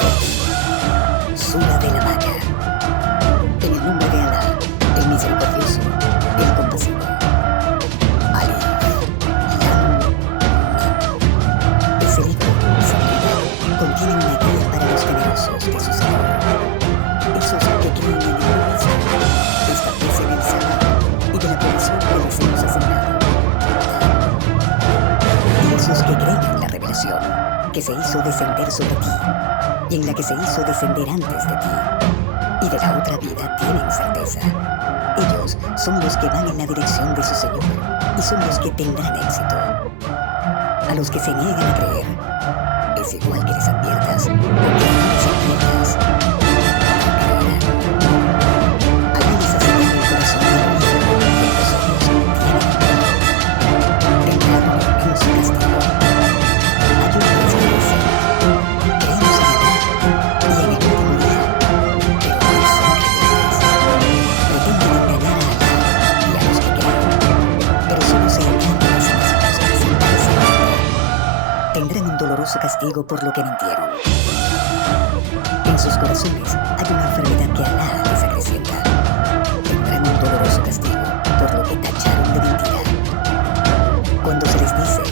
2. Sura de la Maca. En el nombre de Alá, el misericordioso, el compasivo. Alif, Lam, Mim. Ese libro, sin duda, contiene una guía para los temerosos de su Señor. Esos que creen en el mismo, establecen el salar y de la población que les hemos asignado. Y esos que creen en la revelación que se hizo descender sobre ti y en la que se hizo descender antes de ti y de la otra vida tienen certeza. Ellos son los que van en la dirección de su Señor y son los que tendrán éxito. A los que se niegan a creer, es igual que les adviertas o que no les adviertas. No creerán. Alá les hace daño el corazón del oído y los ojos tienen miedo. Tendrán un inmenso castigo. Hay unos que dicen, creemos en Alá y en el último día, pero no son creyentes. Pretenden engañar a Alá y a los que creen, pero solo se engañan a sí mismos sin darse cuenta. Tendrán un doloroso castigo por lo que mintieron. En sus corazones hay una enfermedad que Alá les acrecienta. Tendrán un doloroso castigo por lo que tacharon de mentira. Cuando se les dice,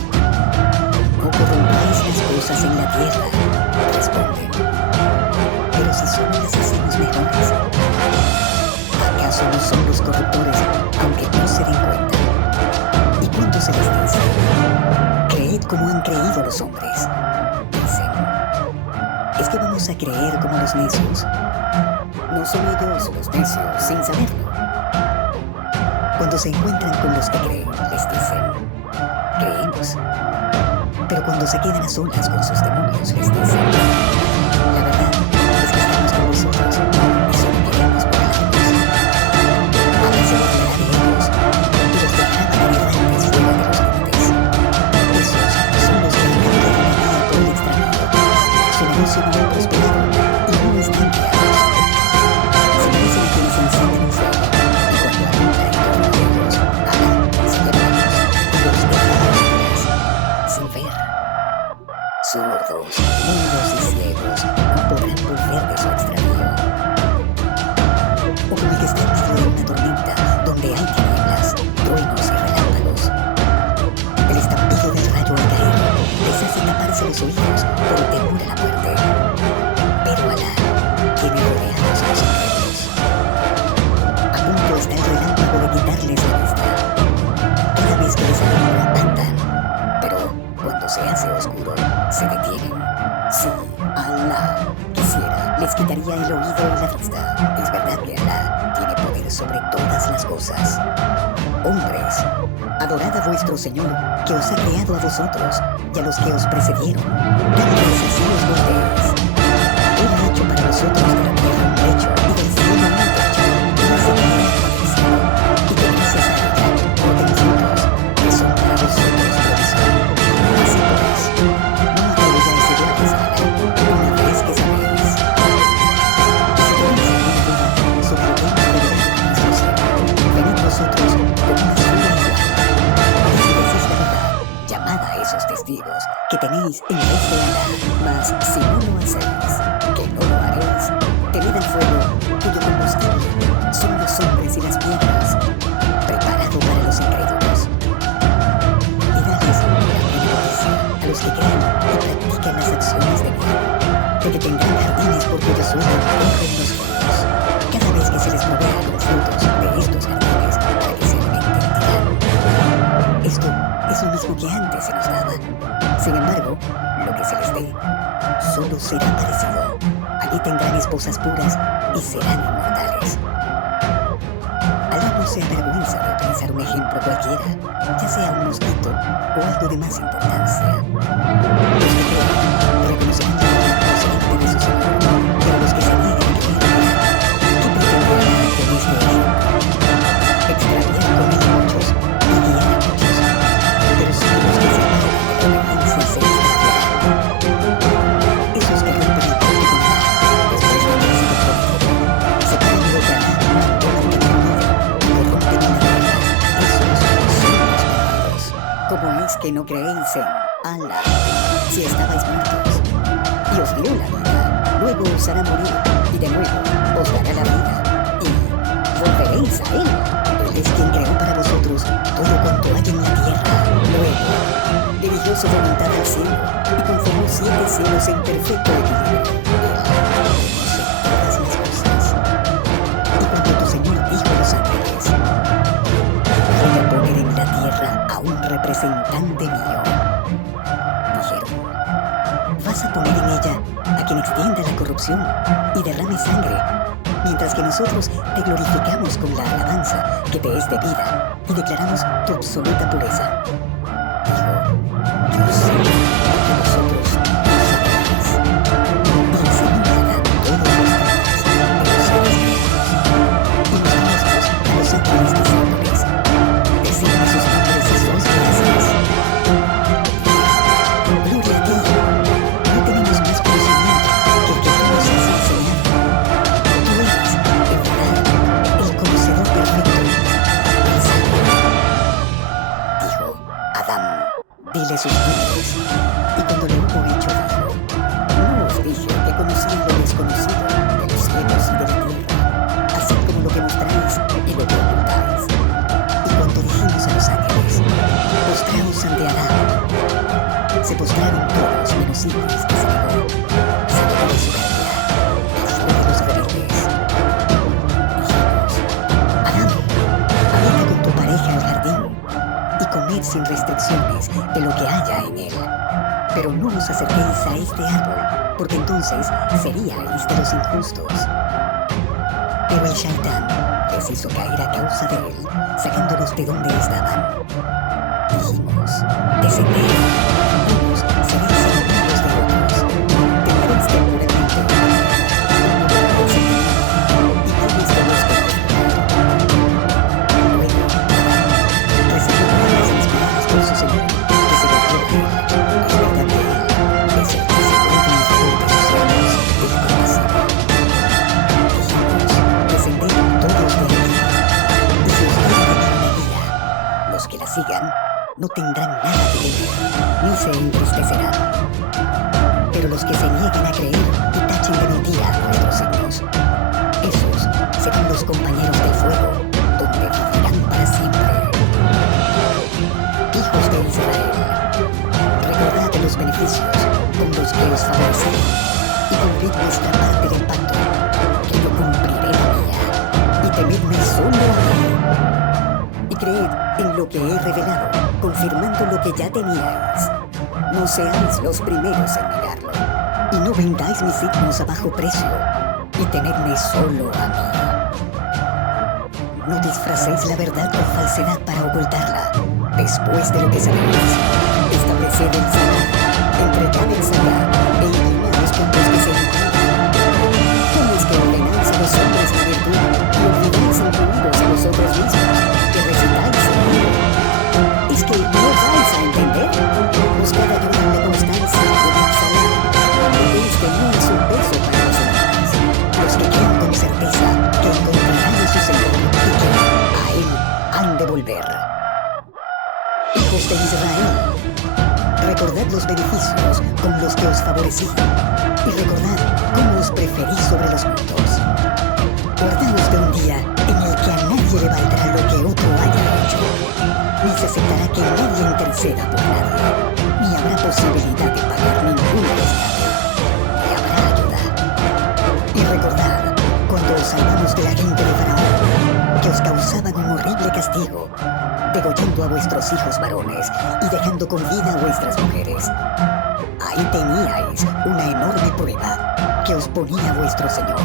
no corrompáis las cosas en la tierra, responden, pero si solo las hacemos mejores, ¿acaso no son los corruptores aunque no se den cuenta? Y cuando se les dice, creed como han creído los hombres, dicen, ¿es que vamos a creer como los necios? No son ellos los necios sin saberlo. Cuando se encuentran con los que creen, les dicen, creemos. Pero cuando se quedan a solas con sus demonios, les dicen, la verdad es que estamos con vosotros y solo queremos burlarnos. Alá se burlará de ellos y los dejará errantes fuera de los límites. Esos son los que encantan la vida por el extranjero. Su negocio no ha prosperado y no están creados. Se parecen a quienes encienden un fuego y cuando alumbra en torno de ellos, Alá se lleva la luz y los deja a oscuras, sin ver. Sordos, mudos y ciegos no podrán volver de su extravío. O como el que está en medio de una tormenta donde hay tinieblas, truenos y relámpagos. El estampido del rayo al caer les hace taparse los oídos por temor a la muerte. Pero Alá tiene rodeados a los incrédulos. A punto está el relámpago de quitarles la vista. Cada vez que les alumbra andan, pero cuando se hace oscuro, se detienen. Si Alá quisiera, les quitaría el oído y la vista. Es verdad que Alá tiene poder sobre todas las cosas. Hombres, adorad a vuestro Señor, que os ha creado a vosotros y a los que os precedieron. Tal vez así os volteéis. Él ha hecho para vosotros de la tierra un lecho y del cielo un techo, y la semilla del cielo, y que gracias a ella broten frutos, que son para vosotros provisión. Así pues, no atribuyáis iguales a Alá, una vez que sabéis. Y si tenéis alguna duda sobre el tema de nuestro ser, venid vosotros con una sola igual. Y si decís la verdad, llamad a esos testigos que tenéis en vez de Alá, mas si no lo hacéis, que no lo haréis, tened el fuego cuyo combustible son los hombres y las piedras, preparado para los incrédulos. Y dales la buena noticia a los que creen y practican las acciones de bien, de que tendrán jardines por cuyo suelo corren los ríos. Cada vez que se les provea con frutos de estos jardines para que se alimenten, dirán, esto es lo mismo que antes se nos daba. Sin embargo, lo que se les dé solo será parecido. Allí tendrán esposas puras y serán inmortales. Alá no se avergüenza de utilizar un ejemplo cualquiera, ya sea un mosquito o algo de más importancia. Los que creen reconocerán la verdad procedente de su Señor, pero los que se niegan a creer, ¿qué pretenderán con este ejemplo? Extraviar con él a muchos y guiar a muchos, pero solo los que se apartan de la obediencia se extraviarán. Esos que rompen el pacto con Alá, después de haber sido prometido, se paran de Alá cuando han tenido y corrompen en la tierra. Esos son los perdidos. ¿Cómo es que no creéis en Alá si estabais muertos? Y os dio la vida, luego os hará morir, y de nuevo os dará la vida, y volveréis a Él. Él es quien creó para vosotros todo cuanto hay en la tierra. Luego dirigió su voluntad al cielo, y conformó 7 cielos en perfecto equilibrio. Él conoce todas las cosas. Y cuando tu Señor dijo a los ángeles: voy a poner en la tierra a un representante mío, dijeron: vas a poner en ella a quien extienda la corrupción y derrame sangre, mientras que nosotros te glorificamos con la alabanza que te es debida y declaramos tu absoluta pureza. Dijo: yo sé que vosotros no sabéis. Y enseñó a Adán todos los nombres de los seres creados, y mostramos a los ángeles diciéndoles: decidme sus nombres y sus gracias. Gloria a ti. No tenemos más conocimiento que el que tú nos has enseñado. Tú eres, en verdad, el conocedor perfecto, el sabio. Dijo: Adán, dile sus nombres. Y cuando lo hubo hecho, dijo: no os dije que conocían lo desconocido de los cielos y de la tierra, así como lo que mostráis y lo que ocultáis. Y cuando dijimos a los ángeles: postraos ante Adán, se postraron todos menos Iblis, que se negó, salió de su caída, el fue de los rebeldes. Dijimos: Adán, habita con tu pareja el jardín y comed sin restricciones de lo que haya en él. Pero no os acerquéis a este árbol, porque entonces seríais de los injustos. Pero el Shaitán les hizo caer a causa de él, sacándolos de donde estaban. Dijimos: descended, unos seréis enemigos de otros, tendréis temporalmente una guerra, y tales de los que luego Adán recibió palabras inspiradas por su Señor, que se volvió a él. Es verdad que él es el que se vuelve en favor de sus amos de la compasión. Dijimos: descended todos de aquí, y si os quiere venir una guía, los que la sigan no tendrán nada que temer, ni se entristecerán. Pero los que se nieguen a creer y tachen de mentira nuestros signos, esos serán los compañeros del fuego, donde vivirán para siempre. Hijos de Israel, recordad los beneficios con los que os favorecéis, y cumplid vuestra parte del pacto, que yo cumpliré la mía, y temedme solo a mí. Y creed en lo que he revelado, confirmando lo que ya teníais. No seáis los primeros en negarlo, y no vendáis mis signos a bajo precio, y tenedme solo a mí. No disfracéis la verdad con falsedad para ocultarla. Después de lo que sabéis, estableced el salar, entregad el salar e eliminad los puntos que se encuentran. ¿Cómo es que ordenáis a los hombres la virtud y olvidáis incluidos a vosotros mismos, que recitáis el libro? ¿Es que no vais a entender? Buscad ayuda en la constancia y en el salar, porque este no es un peso para los hombres, los que creen con certeza que encontrarán a su Señor y que a Él han de volver. Hijos de Israel, recordad los beneficios con los que os favorecí, y recordad cómo os preferí sobre los muertos. Guardaos de un día en el que a nadie le valdrá lo que otro haya hecho, ni se aceptará que nadie interceda por nadie, ni habrá posibilidad de pagar ningún rescate, ni habrá ayuda. Y recordad cuando os salvamos de la gente de Faraón, que os causaban un horrible castigo, degollando a vuestros hijos varones y dejando con vida a vuestras mujeres. Ahí teníais una enorme prueba que os ponía vuestro Señor.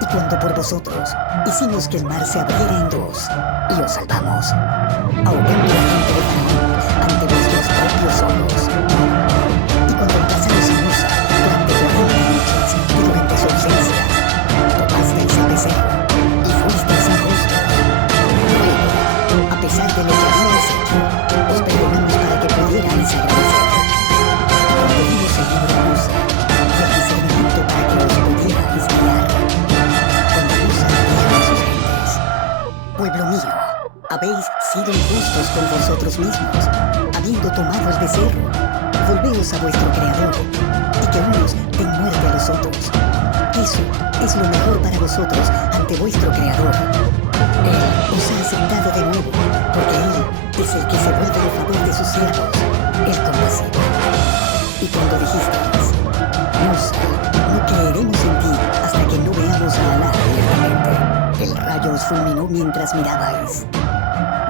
Y cuando por vosotros hicimos que el mar se abriera en dos y os salvamos, ahogando a la gente de Faraón ante vuestros propios ojos. Y cuando pasaros a Musa durante 40 noches y durante su ausencia, tomasteis el becerro y fuisteis injustos. Luego, a pesar de lo que habíais hecho, os perdonamos para que pudierais agradecer. Y cuando dimos el libro a Musa y el discernimiento para que os pudierais guiar, cuando Musa dijo a sus gentes: pueblo mío, habéis sido injustos con vosotros mismos, habiendo tomado el becerro. Volveos a vuestro Creador, y que unos den muerte a los otros. Eso es lo mejor para vosotros ante vuestro Creador. Él os ha aceptado de nuevo, porque Él es el que se vuelve a favor de sus siervos, el compasivo. Y cuando dijisteis, Musa, no creeremos en ti hasta que no veamos a Alá abiertamente, el rayo os fulminó mientras mirabais.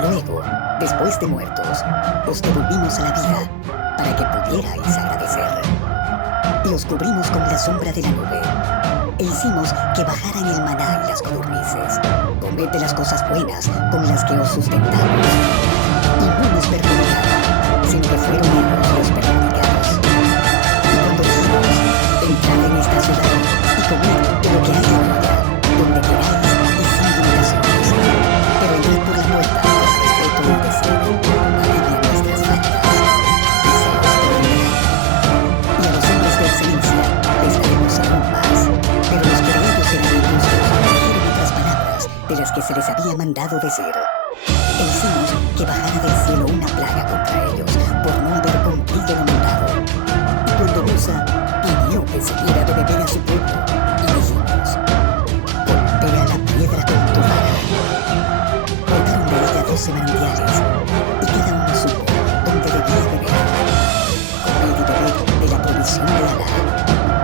Luego, después de muertos, os devolvimos a la vida para que pudierais agradecer. Y os cubrimos con la sombra de la nube, e hicimos que bajaran el maná y las codornices. Comed de las cosas buenas con las que os sustentamos. Y no nos perjudicaron, sino que fueron ellos los perjudicados. Y cuando dijimos, entrad en esta ciudad y comed de lo que hay en ella, donde queráis y sin limitaciones. Pero entrad por la puerta con respeto y deseo, alivian nuestras faltas, y se os perdonará. Y a los hombres de excelencia les daremos aún más, pero los que de ellos eran injustos dijeron otras palabras de las que se les había mandado decir. E hicimos que bajara del cielo una plaga contra ellos por no haber cumplido lo mandado. Y cuando Musa pidió que se diera de beber a su pueblo, y dijimos, golpea la piedra con tu vara. Cortaron de ella 12 manantiales, y cada uno supo dónde debía beber. Comed y bebed de la provisión de Alá,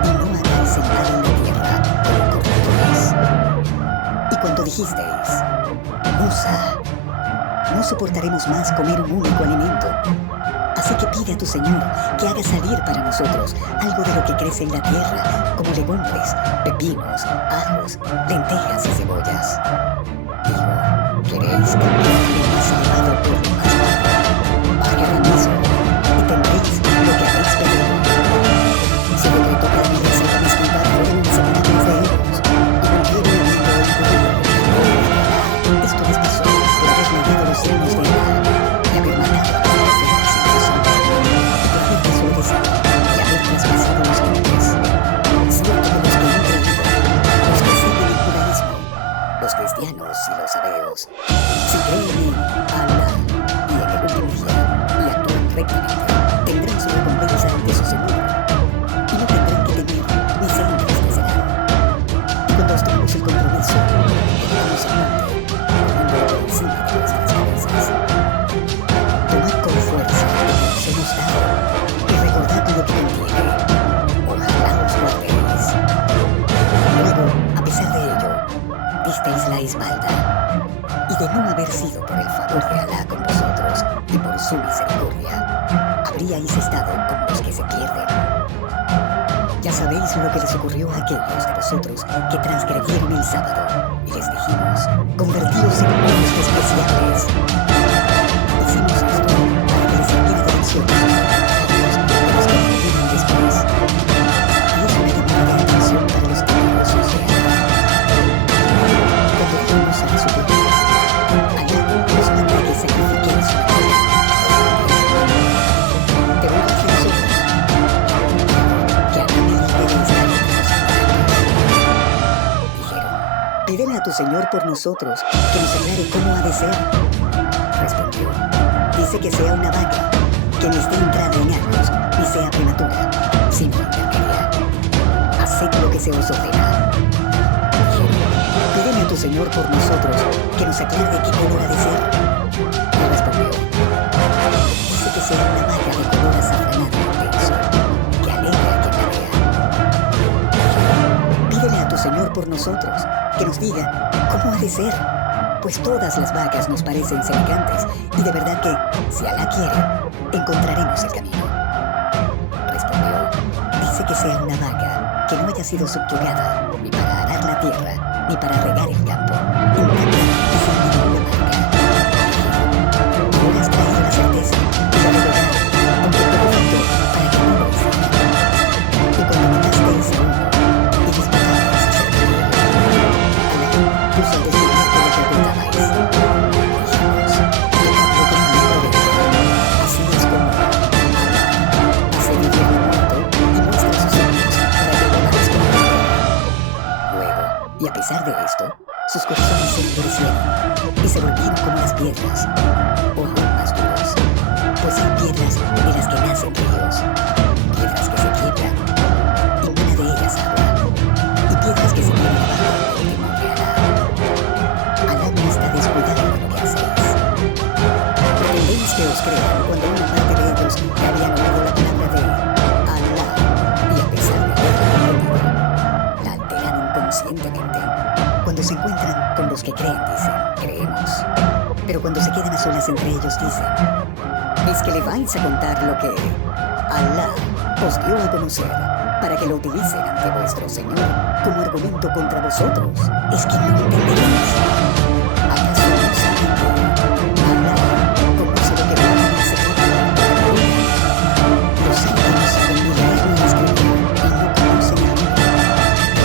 y no hagáis el mal en la tierra como corruptores. Y cuando dijisteis, Musa, no soportaremos más comer un único alimento. Así que pide a tu Señor que haga salir para nosotros algo de lo que crece en la tierra, como legumbres, pepinos, ajos, lentejas y cebollas. Digo, ¿queréis cambiar lo más elevado por lo más bajo? Baje ahora mismo y tendréis lo que habéis pedido. Se decretó que las vidas y la mezquindad fueron inseparables de ellos, y volvieron a mí todo el pueblo. Esto les pasó por haber negado los signos de Alá y haber matado a las profetas sin razón, y por haber desobedecido y haber traspasado los límites. Cierto que los que han creído, los que siguen el judaísmo, los cristianos y los sabeos, si creen en Alá y en el último día y actúan rectamente, tendrán su recompensa ante su Señor, y no tendrán que temer ni se entristecerán. Y cuando os tomamos el compromiso, dejamos el monte por encima de nuestras cabezas. Tomad con fuerza lo que os hemos dado y recordad lo que contiene. Ojalá os guardéis. Luego, a pesar de ello, disteis la espalda, y de no haber sido por el favor de Alá con vosotros y por su misericordia, habríais estado como los que se pierden. Ya sabéis lo que les ocurrió a aquellos de vosotros que transgredieron el sábado, y les dijimos, convertidos en pueblos despreciables. Hicimos esto para que les sirviera de lección a los que vivieron después. Y es una llamada de atención para los temerosos de Alá. Cuando dijimos a su pueblo, Alá nos manda que sacrifiquéis una vida. ¿Te burlas de nosotros? Que Alá me libre de estar entre los ignorantes. Dijeron, pídele a tu Señor por nosotros, que nos aclare cómo ha de ser. Respondió, dice que sea una vaca, que ni esté entrada en años, ni sea prematura, sino intermedia. Haced lo que se os ordena. Dijeron, pídele a tu Señor por nosotros, que nos aclare qué color ha de ser. Y respondió, dice que sea una vaca de color azafranado intenso, que alegra a quien la vea. Dijeron, pídele a tu Señor por nosotros, que nos diga cómo ha de ser, pues todas las vacas nos parecen semejantes, y de verdad que, si Alá quiere, encontraremos el camino. Respondió, dice que sea una vaca que no haya sido subyugada, ni para arar la tierra, ni para regar el campo. En cambio, que sea una vaca. Ahora has traído la certeza y la novedad, aunque poco faltó para que no lo hiciera. Y cuando mataste ese uno, y les matabas a servirle, Alá puso al descubierto lo que ocultabais. Dijimos, tocadlo con un libro de vida. Así es como Alá hace vivir lo muerto y muestra sus signos para que podáis comprender. Luego, y a pesar de esto, sus corazones se endurecieron y se volvieron como las piedras, o aún más duros, pues hay piedras de las que nacen ríos, piedras que se quiebran, y una de ellas Los que creen dicen, creemos. Pero cuando se quedan a solas entre ellos dicen, es que le vais a contar lo que Alá os dio a conocer para que lo utilicen ante vuestro Señor como argumento contra vosotros. Es que no entenderéis. ¿Acaso no saben que Alá conoce lo que van a hacer? Los santos no saben ni leer ni escribir y no conocen a Dios.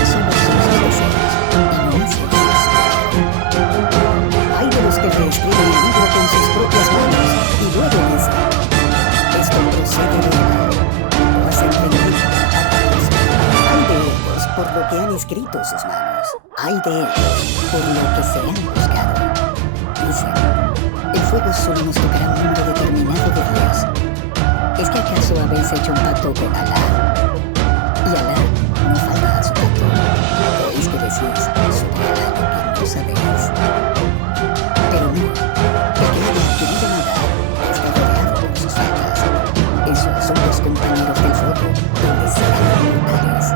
Solo son sus deseos y no hacen su. Hay de los que reescriben el libro con sus propias manos y luego dicen, esto procede de Alá. Lo hacen venir a todos. Hay de ellos por lo que han escrito sus manos. Hay de ellos por lo que se han buscado. Dicen, el fuego solo nos tocará un número determinado de días. ¿Es que acaso habéis hecho un pacto con Alá? Y Alá no falta a su pacto. ¿Oís que decís sobre Alá lo que no sabéis? Pero no, el que haya adquirido Alá está rodeado por sus faltas. Esos son los compañeros del fuego, donde serán inmortales.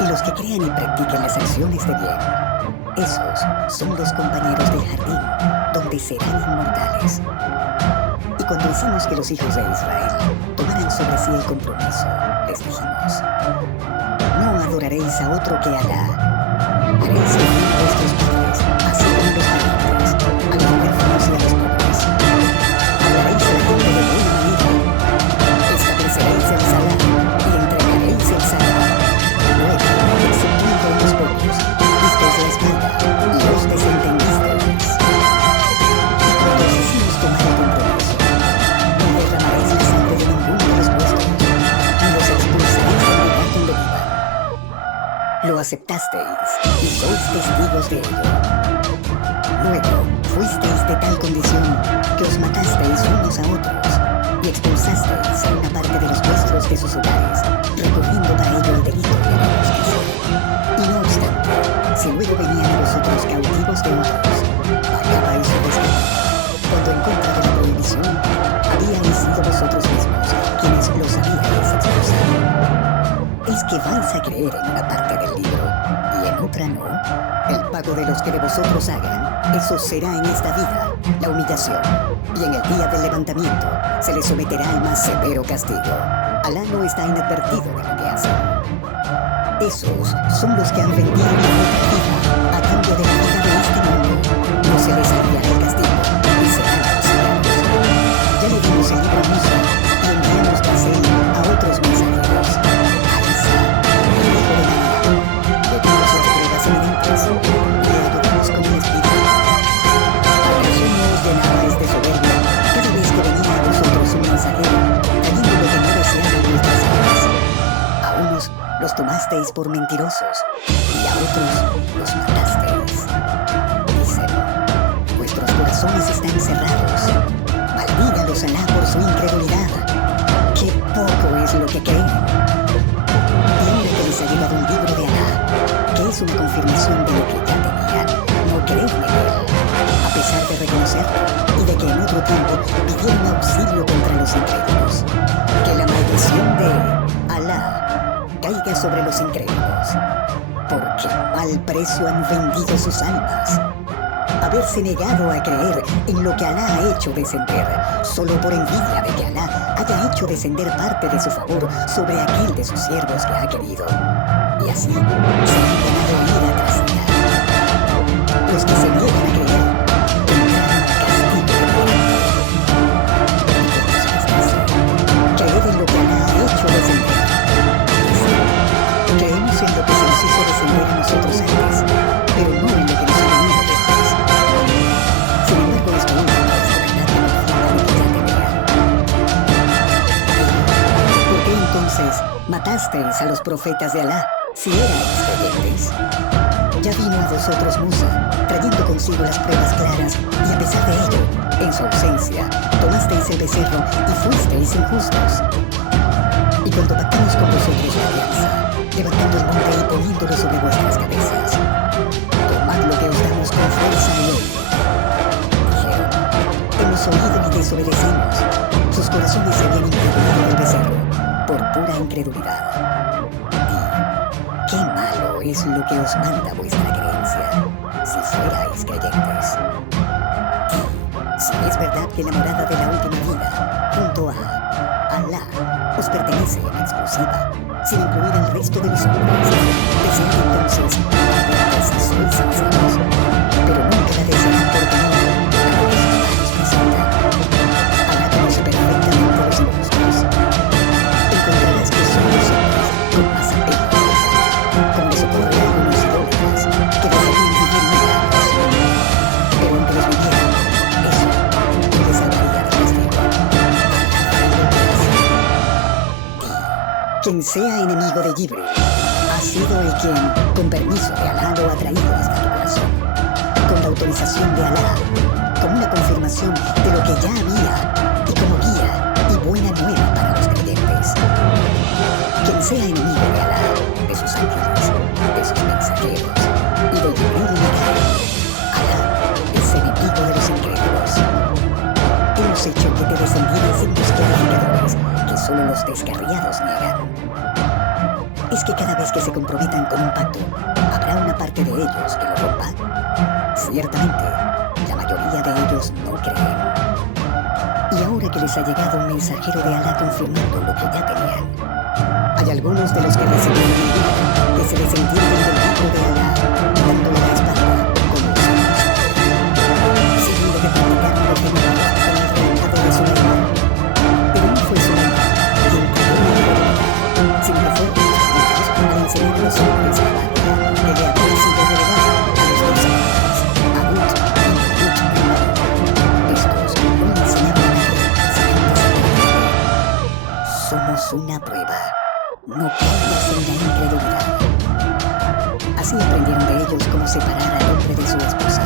Y los que crean y practiquen las acciones de bien, esos son los compañeros del jardín, donde serán inmortales. Y cuando hicimos que los hijos de Israel tomaran sobre sí el compromiso, les dijimos, no adoraréis a otro que Alá. Haréis servir a vuestros padres, así como los valientes, a los huérfanos y a los pobres. Hablaréis a la gente de buena manera. Estableceréis el salar y entregaréis el salar. Luego, exceptuando unos pocos, disteis la espalda y os desentendisteis. Y cuando os hicimos tomar el compromiso, no derramaréis la sangre de ninguno de los vuestros, ni los expulsaréis del lugar donde vivan. Lo aceptasteis y sois testigos de ello. Luego, fuisteis de tal condición que os matasteis unos a otros y expulsasteis a una parte de los vuestros de sus hogares, recogiendo para ello el delito de la justicia. Y no obstante, si luego venían a vosotros cautivos de otros, pagabais su rescate, cuando en contra de la prohibición habíais sido vosotros mismos quienes los habíais expulsado. ¿Es que vais a creer en una parte del libro y en otra no? El pago de los que de vosotros hagan, eso será en esta vida, la humillación, y en el día del levantamiento se les someterá al más severo castigo. Alá no está inadvertido de lo que hacen. Esos son los que han vendido la otra vida a cambio de la vida de este mundo. No se les aliviará el castigo y serán fusilados. Ya le dimos el libro a Musa y enviamos tras él a otros mensajeros. A Isa, el hijo de María, le dimos las pruebas evidentes y le adoramos como el Espíritu. ¿Acaso no os llenabais de soberbia cada vez que venía a vosotros un mensajero, trayendo lo que no deseaban vuestras almas? A unos los tomasteis por mentirosos y a otros los matasteis. Dicen, vuestros corazones están cerrados. Maldígalos Alá por su incredulidad. ¡Qué poco es lo que creen! Y ahora que les ha llegado un libro de Alá, que es una confirmación de lo que ya tenían, no creen en él, a pesar de reconocerlo y de que en otro tiempo pidieron auxilio contra los incrédulos. Que la maldición de Alá caiga sobre los incrédulos, porque a mal precio han vendido sus almas. Haberse negado a creer en lo que Alá ha hecho descender, solo por envidia de que Alá haya hecho descender parte de su favor sobre aquel de sus siervos que ha querido. Y así se han ganado ira tras ira. Los que se niegan a creer tendrán castigo de creed en lo que Alá ha hecho descender. Creemos en lo que se nos hizo descender a nosotros antes, pero no en lo que nos ha venido después. Sin embargo, les preguntan de que ya tenían. ¿Por qué entonces matasteis a los profetas de Alá si erais creyentes? Ya vino a vosotros Musa, trayendo consigo las pruebas claras, y a pesar de ello, en su ausencia, tomasteis el becerro y fuisteis injustos. Y cuando pactamos con vosotros la alianza, levantando el monte y poniéndolo sobre vuestras cabezas, tomad lo que os damos con fuerza y oíd. Dijeron, hemos oído y desobedecemos. Sus corazones se habían impregnado del becerro por pura incredulidad. Di, qué malo Esto es lo que os manda vuestra creencia, si fuerais creyentes. Y si es verdad que la morada de la última vida, junto a Alá, os pertenece en exclusiva, sin incluir al resto de los hombres, desead entonces la muerte si sois sinceros, pero nunca la desead por temor a lo que sus manos presentan. Alá conoce perfectamente los monstruos. Encontrarás que son los hombres con más apego a la vida, como les ocurre a algunos idólatras que desearían vivir 1000 años. Pero aunque los vivieran, eso no les salvaría del castigo. Quien sea enemigo de Jibril ha sido el quien, con permiso de Alá, lo ha traído hasta tu corazón, con la autorización de Alá, como una confirmación de lo que ya había y como guía y buena nueva para los creyentes. Quien sea enemigo de Alá, de sus ángeles, de sus mensajeros y de Jibril y Mikael, Alá es enemigo de los incrédulos. Hemos hecho que te descendieran signos clarificadores que solo los descarriados niegan. ¿Es que cada vez que se comprometan con un pacto, habrá una parte de ellos que lo rompa? Ciertamente, la mayoría de ellos no creen. Y ahora que les ha llegado un mensajero de Alá confirmando lo que ya tenían, hay algunos de los que recibieron el libro que se desentienden del libro de Alá, dándole la espalda como los hombres. Según lo que practicaron los demonios con el reinado de Sulaimán. Pero no fue Sulaimán quien cayó en la incredulidad, sino que fue al enseñar a los hombres la magia que le había sido revelada a los dos ángeles, a Hud y Marut y Marut. Estos no le enseñaban a nadie, sino que se somos una prueba, no caigas en la incredulidad. Así aprendieron de ellos cómo separar al hombre de su esposa,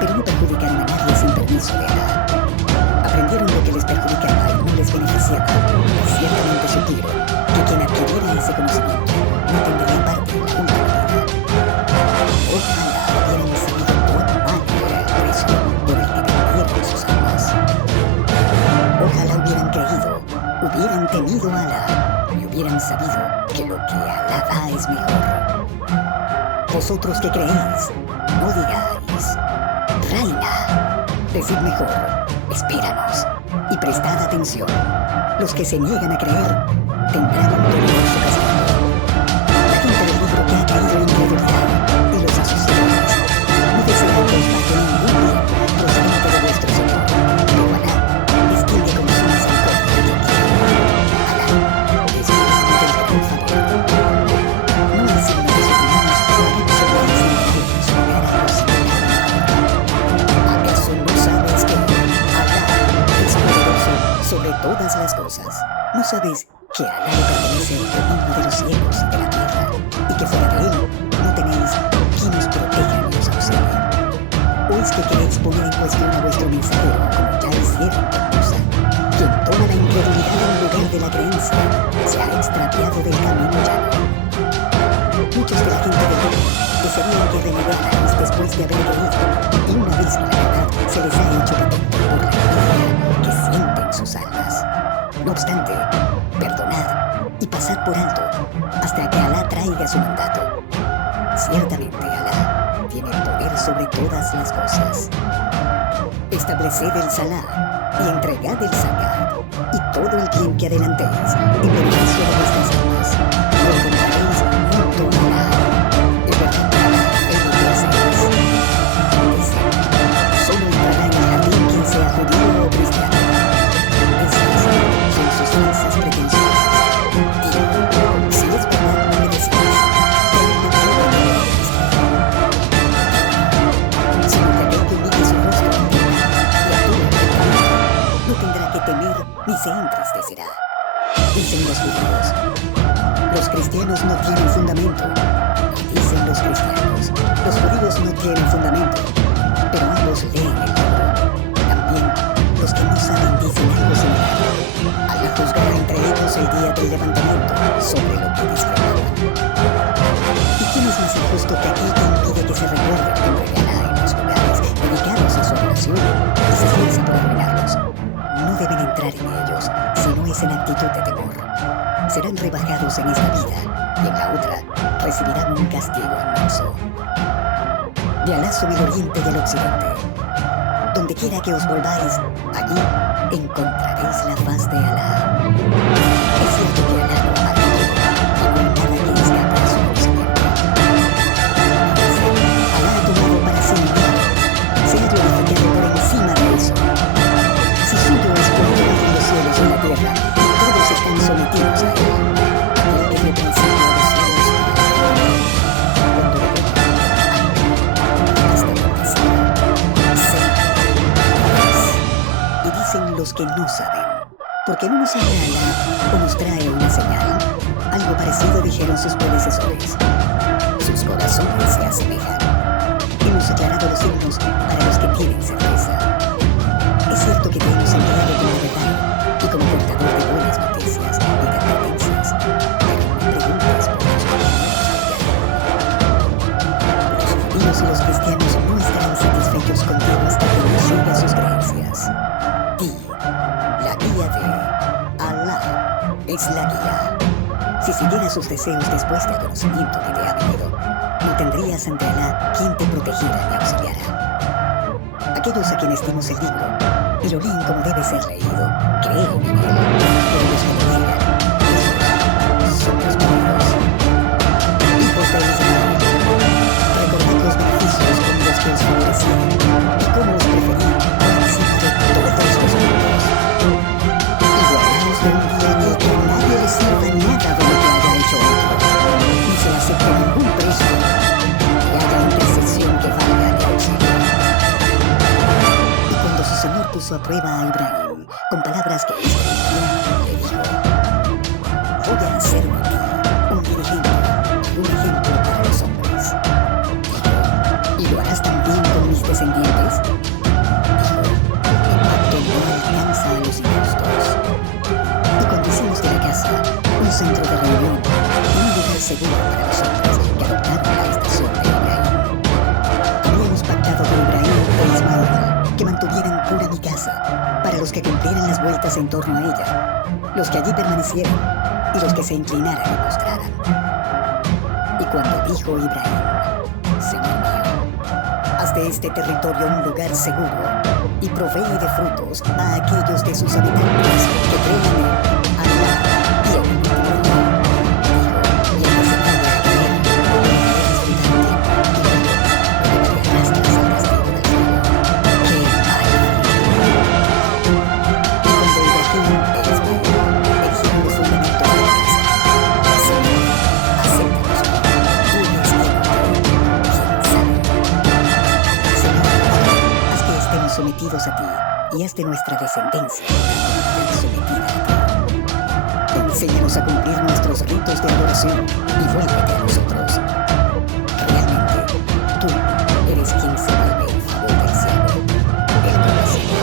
pero no perjudicaron a nadie sin permiso de Alá. Aprendieron lo que les perjudicaba y no les beneficiaba, y ciertamente supieron que quien adquiriera ese conocimiento no tendría parte en la última vida. Ojalá hubieran sabido cuán malo era el precio por el que vendieron sus almas. Ojalá hubieran creído, hubieran temido a Alá y hubieran sabido que lo que Alá da es mejor. Vosotros que creéis, no digáis, Reina, decid mejor, espéranos y prestad atención. Los que se niegan a creer tendrán un doloroso castigo. La gente del libro que ha caído en incredulidad y los asociadores no desean que os pase ningún bien procedente de vuestro Señor, pero Alá distingue con su misericordia a quien quiere. Alá es digno del gran favor. No es sino que supongamos que haremos obediencia en su lugar a los ignorados. ¿Acaso no sabes que Alá es poderoso sobre todas las cosas? ¿No sabes que a Alá le pertenece el dominio de los cielos y de la tierra, y que fuera de él no tenéis quien os proteja ni os auxilie? ¿O es que queréis poner en cuestión a vuestro mensajero, como ya hicieron con Musa, quien toma la incredulidad en lugar de la creencia, se ha extraviado del camino llano? Muchos de la gente del mundo desearían que renegarais después de haber creído, y una vez que la verdad se les ha hecho patente por la envidia que sienten sus almas. No obstante, perdonad y pasad por alto hasta que Alá traiga su mandato. Ciertamente Alá tiene poder sobre todas las cosas. Estableced el Salah y entregad el Zakat y todo el bien que adelantéis en beneficio de vuestras almas. Lo encontraréis junto a Alá. Es verdad que Alá es lo que hacéis. Dice, solo entrará en el jardín quien sea judío o cristiano. Esas son sus falsas pretensiones. Y, si es verdad lo que decís, traed la prueba de lo que existe. Sino que aquel que humille su rostro a ti y a todo el que no tendrá que temer ni se entristecerá. Dicen los judíos, los cristianos no tienen fundamento. Y dicen los cristianos, los judíos no tienen fundamento. Pero ambos leen el libro. También los que no saben dicen algo similar. Alá juzgará entre ellos el día del levantamiento sobre lo que discrepaban. ¿Y quién es más injusto que aquel que impide que se recuerde el nombre de Alá en los lugares dedicados a su adoración y se esfuerza por arruinarlos? No deben entrar en ellos si no es en actitud de temor. Serán rebajados en esta vida y en la otra recibirán un castigo inmenso. De Alá son el oriente y el occidente. Donde quiera que os volváis, allí encontraréis la faz de Alá. Es cierto que Alá lo abarca todo, y no hay nada que escape a su conocimiento. Alá ha tomado para sí el bien, se ha glorificado por encima de eso. Si suyo es controlar los cielos y la tierra, todos están sometidos a él. Aquel que dio principio a los cielos y a la tierra. Cuando le hasta y dicen los que no saben, porque no nos habla Alá o nos trae una señal. Algo parecido dijeron sus predecesores. Sus corazones se asemejan. Hemos aclarado los signos para los que tienen certeza. Es cierto que te hemos enviado como verdad y como portador de buenas noticias y de advertencias, pero no preguntes por los judíos. Los judíos y los cristianos no estarán satisfechos contigo hasta que no sigas sus creencias. Di, la guía de Alá es la guía. Si siguieras sus deseos después del conocimiento que te ha venido, no tendrías ante Alá quien te protegiera y auxiliara. Aquellos a quienes dimos el libro y lo leen como debe ser leído, creen en él, pero los que lo niegan, esos son los primeros. Hijos de Israel, recordad los beneficios con los que os favorecí y cómo os preferí por encima de todos los mundos. Y guardamos de un día en el que nadie le sirva nada de lo que haya hecho otro, ni se acepte ningún precio, y haya intercesión que valga de auxilio. Y cuando su Señor puso a prueba a Ibrahim con palabras que escribía, le dijo: voy a hacer de ti un dirigente y un ejemplo para los hombres. Dijo: ¿y lo harás también con mis descendientes? Dijo: el pacto no alcanza a los injustos. Y cuando hicimos de la casa un centro de reunión y un lugar seguro para los hombres que adoptaron la estación de Ibrahim, habíamos pactado con Ibrahim e Ismael que mantuvieran pura mi casa para los que cumplieran las vueltas en torno a ella, los que allí permanecieran y los que se inclinaran y postraran. Y cuando dijo Ibrahim: Señor mío, haz de este territorio un lugar seguro y provee de frutos a aquellos de sus habitantes que creen en Alá y en el último día. Dijo: y el que se vaya a creer en el disfrutante y luego le arrastras al castigo del cielo. ¡Qué mal! Y cuando Ibrahim e Ismael erigieron los fundamentos de la casa, Señor, acéptanos, tú eres quien sabe. Señor, haz que estemos sometidos a ti y haz de nuestra descendencia sometida a ti. Enséñanos a cumplir nuestros ritos de adoración y vuélvete a nosotros. Realmente, tú eres quien se vuelve en favor del cielo, el complacido.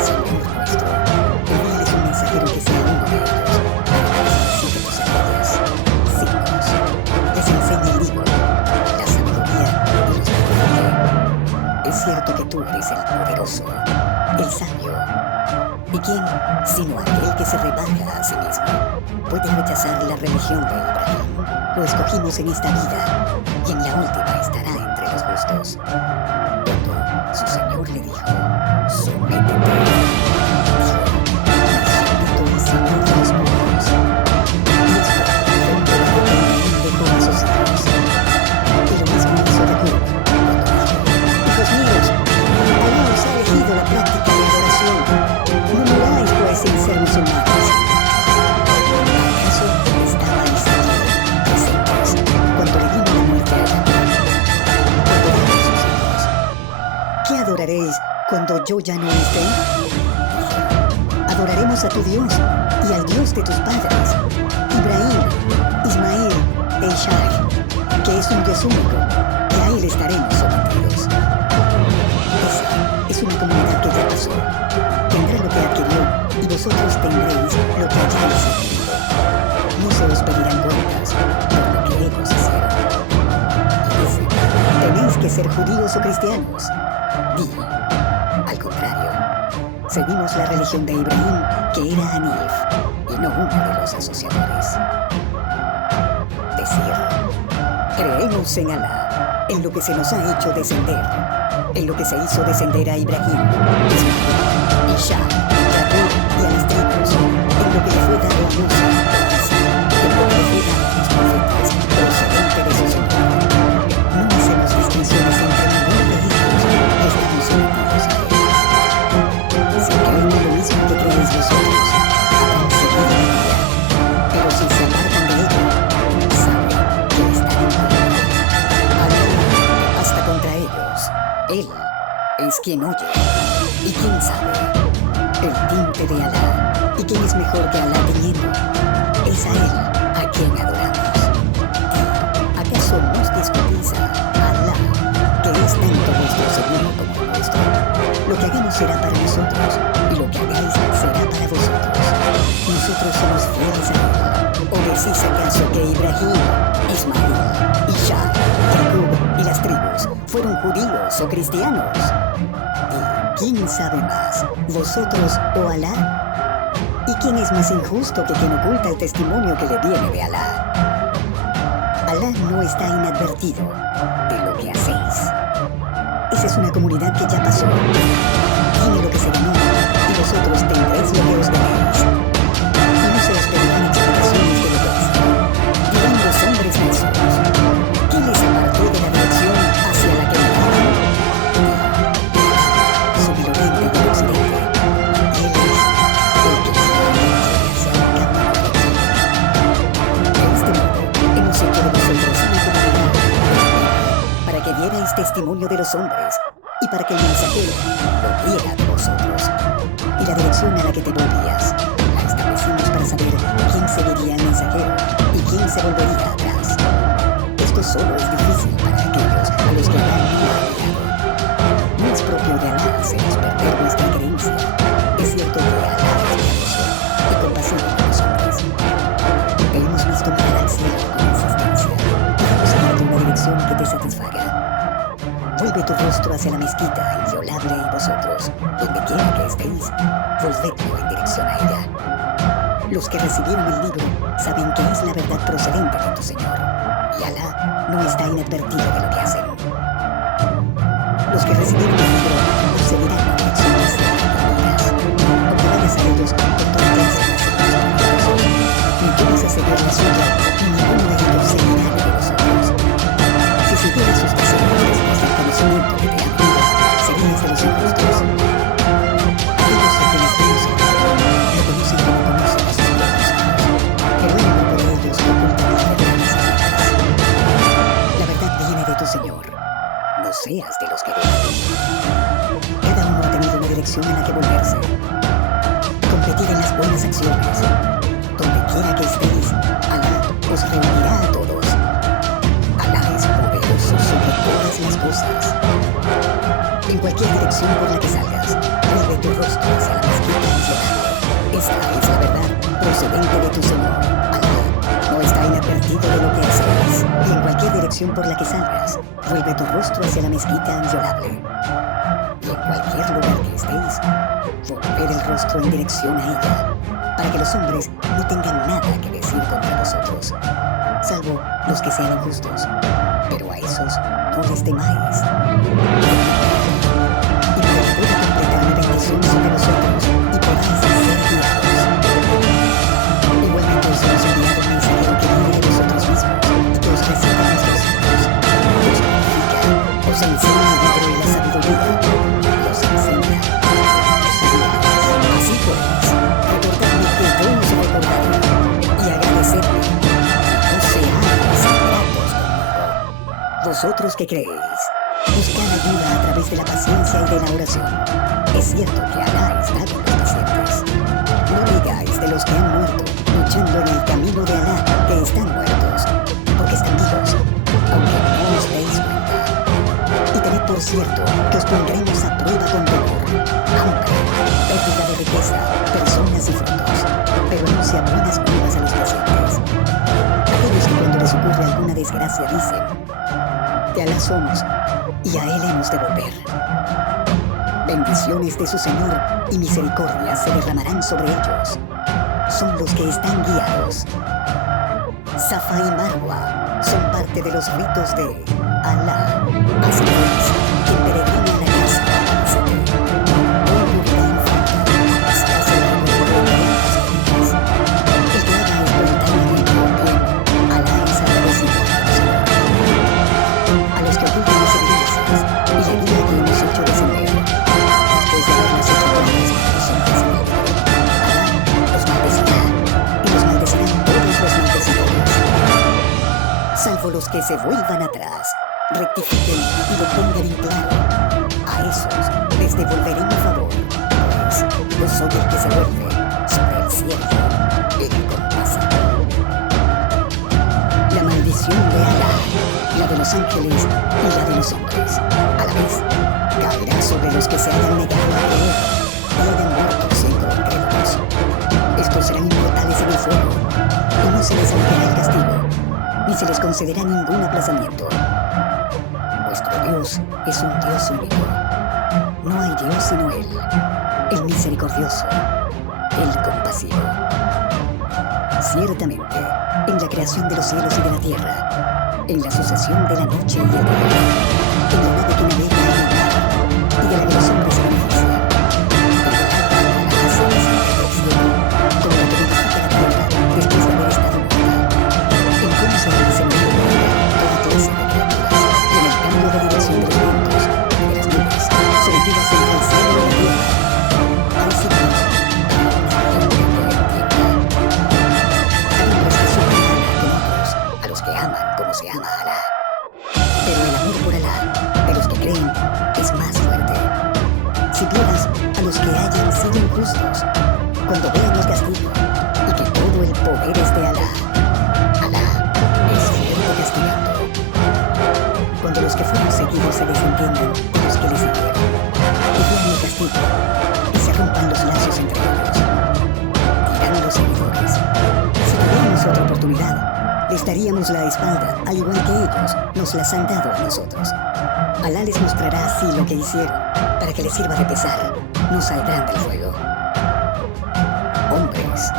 Señor nuestro, envíales un mensajero que sea uno de ellos, para que les visite tus aldeas, signos, les enseñe el libro, la sabiduría y los bendiga. Es cierto que tú eres el poderoso, el sabio. ¿Y quién, sino aquel que se rebaja a sí mismo, puede rechazar la religión de Ibrahim? Lo escogimos en esta vida y en la última estará entre los justos. Cuando su Señor le dijo: sométete, dijo: me someto al Señor de los mundos. Y esto fue un trabajo que Ibrahim dejó a sus hijos. Y lo mismo hizo Jacob cuando dijo: hijos míos, Alá os ha elegido la práctica de adoración. No muráis pues sin ser musulmanes. ¿Acaso estabais allí presentes cuando le vino la muerte a Jacob? Cuando dijo a sus hijos: ¿qué adoraréis cuando yo ya no esté? Dijeron: adoraremos a tu Dios y al Dios de tus padres, Ibrahim, Ismael e Ishaq, que es un Dios único, y a él estaremos sometidos. Esa es una comunidad que ya pasó. Tendrá lo que adquirió y vosotros tendréis lo que hayáis adquirido. No se os pedirán cuentas por lo que ellos hicieron. Y dicen: ¿tenéis que ser judíos o cristianos? Di: al contrario, seguimos la religión de Ibrahim, que era Hanif, y no uno de los asociadores. Confiemos en Alá, en lo que se nos ha hecho descender, en lo que se hizo descender a Ibrahim, Ismael, Ishaq, Jacob y a las tribus, en lo que le fue dado a Musa, en lo que le fue dado a los profetas, procedente de su Señor. No hacemos distinciones entre ninguno de ellos, estamos sometidos a él. Si creen en lo mismo que creéis vosotros, habrán seguido la guía, pero si se apartan de ello, saben que están en contra. Alá hasta contra ellos. Él es quien oye. ¿Y quién sabe? El tinte de Alá. ¿Y quién es mejor que Alá teniendo? Es a él a quien adoramos. ¿Acaso nos discutís a Alá, que es tanto vuestro Señor como nuestro? Lo que hagamos será para nosotros, y lo que hagáis será para vosotros. Nosotros somos fieles a él. ¿O decís acaso que Ibrahim, Ismael, Ishaq, Jacob y las tribus fueron judíos o cristianos? ¿Y quién sabe más, vosotros o Alá? ¿Y quién es más injusto que quien oculta el testimonio que le viene de Alá? Alá no está inadvertido de lo que hacéis. Esa es una comunidad que ya pasó. Tiene lo que se ganó, y vosotros tendréis lo que os ganéis. Y no se os pedirán explicaciones de lo que hicieron. Dirán los hombres necios: ¿quién les apartó de la dirección hacia la que miraban? Soy el oriente y el occidente, y él es el que lleva a la gente hacia un camino recto. De este modo, hemos hecho de vosotros una comunidad para que dierais testimonio de los hombres, y para que el mensajero lo diera de vosotros. Y la dirección a la que te volvías la establecimos para saber quién seguiría al mensajero y quién se volvería atrás. Esto solo es difícil para aquellos a los que Alá no ha guiado. No es propio de Alá hacernos perder nuestra creencia. Es cierto que Alá es piadoso y compasivo con los hombres. Te hemos visto mirar al cielo con insistencia y vamos a darte una dirección que te satisfaga. Vuelve tu rostro hacia la mezquita inviolable y vosotros, donde quiera que estéis, volvedlo en dirección a ella. Los que recibieron el libro saben que es la verdad procedente de tu Señor, y Alá no está inadvertido de lo que hacen. Los que recibieron el libro os seguirán la dirección hacia las caminas, porque vayas a ellos con toda clase de aceptos. Ni tú vas a seguir la suya, ni ninguno de ellos seguirá la de vosotros. Si siguieras sus deseos después del conocimiento que te han dado, serías de los injustos. Aquellos a quienes Dios envió lo conocen como conocen a sus propios hijos, pero hay un grupo de ellos que ocultan la verdad en las secretas. La verdad viene de tu Señor. No seas de los que dudan. Cada uno ha tenido una dirección a la que volverse. Competid en las buenas acciones. Donde quiera que estéis, Alá os reunirá a todos. Alá es poderoso sobre todas las cosas. En cualquier dirección por la que salgas, vuelve tu rostro hacia la mezquita mencionada. Esta es la verdad procedente de tu Señor. Alá no está inadvertido de lo que haces. Y en cualquier dirección por la que salgas, vuelve tu rostro hacia la mezquita inviolable. Y en cualquier lugar que estéis, volver el rostro en dirección a ella, para que los hombres no tengan nada que decir contra vosotros, salvo los que sean injustos, pero a esos no les temáis. Y para que pueda completar mi bendición sobre vosotros y podáis ser guiados. Igualmente os hemos enviado un mensajero que vive de vosotros mismos y que os recita nuestros hijos, os purifica, os enseña el libro y la sabiduría, y os enseña los idiomas. Así pues, recordadme que yo os recordaré y agradecedme. No seáis ingratos conmigo. Vosotros que creéis, buscad ayuda a través de la paciencia y de la oración. Es cierto que Alá está con los pacientes. No digáis de los que han muerto, luchando en el camino de Alá, que están muertos, porque están vivos, aunque no os deis cuenta. Y tened por cierto que os pondremos a prueba con dolor, hambre, pérdida de riqueza, personas y frutos, pero no se buenas nuevas a los pacientes. Aquellos que cuando les ocurre alguna desgracia dicen: de Alá somos, y a Él hemos de volver. Bendiciones de su Señor y misericordias se derramarán sobre ellos. Son los que están guiados. Safa y Marwa son parte de los ritos de Alá. Así es, quien peregrina a la casa de no morirá infanta, se hace la recorriendo de las colinas. El que haga espontáneamente un bien, Alá es agradecido a los que ocultan las evidencias y la guía que hemos hecho descender. Después de haberlas hecho buenas para los hombres en el mundo, Alá los maldecirá y los maldecirán todos los maldecidores, salvo los que se vuelvan atrás, rectifiquen y lo pongan en claro. A esos les devolveré mi favor, pues yo soy el que se vuelve sobre el cielo, el compasivo. La maldición de Alá, la de los ángeles y la de los hombres, a la vez, caerá sobre los que se hayan negado a creer y hayan muerto siendo incrédulos. Estos serán inmortales en el fuego y no se les alejará el castigo, ni se les concederá ningún aplazamiento. Vuestro Dios es un Dios único. No hay Dios sino Él, el misericordioso, el compasivo. Ciertamente, en la creación de los cielos y de la tierra, en la sucesión de la noche y el día, en la nave que navega en el mar y de la que los hombres se benefician, en el agua y la hace descender del cielo, como la que vivifica la tierra después de haber estado muerta, en cómo se desenvuelve toda clase de criaturas, y en el cambio de dirección de los vientos y de las nubes, sometidas entre el cielo y la tierra. Hay signos para una gente que entienda. Hay hombres que sufren a Alá con otros, a los que aman como se ama a Alá. Pero el amor por Alá, de los que creen, es más fuerte. Si vieras a los que hayan sido injustos, cuando vean los castigos, y que todo el poder es de Alá, Alá es fuerte castigando. Cuando los que fueron seguidos se desentiendan de los que les siguieron, y vean el castigo, y se rompan los lazos entre ellos, dirán los seguidores: si tuviéramos otra oportunidad, les daríamos la espalda, al igual que ellos nos las han dado a nosotros. Alá les mostrará así lo que hicieron, para que les sirva de pesar. No saldrán del fuego. Hombres,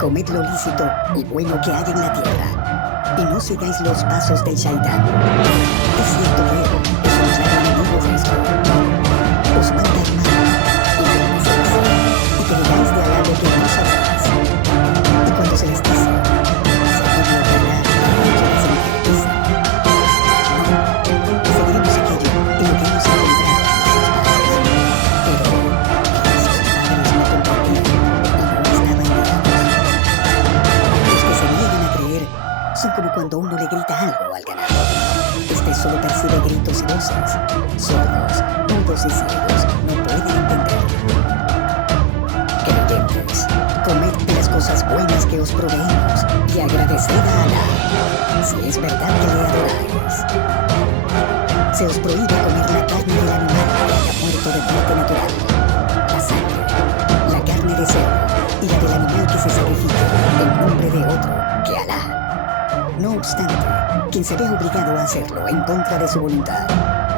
comed lo lícito y bueno que hay en la tierra, y no sigáis los pasos del Shaitán. Es cierto que él es un claro enemigo vuestro. Os manda al mal y maldecís, y que digáis de Alá lo que no sabéis. Y cuando se les dice: seguid lo que Alá ha hecho desentenderse, no, seguiremos aquello en lo que hemos encontrado a nuestros padres. Pero esos padres no compartían y no estaban ligados. Los que se niegan a creer son como cuando uno le grita algo al ganado. Este solo percibe gritos y voces. Sordos, mudos y ciegos no pueden entender. Creyentes, comed de las cosas buenas que os proveemos y agradeced a Alá, si es verdad que le adoráis. Se os prohíbe comer la carne del animal que haya muerto de muerte natural, la sangre, la carne de cerdo y la del animal que se sacrifique en nombre de otro que Alá. No obstante, quien se ve obligado a hacerlo en contra de su voluntad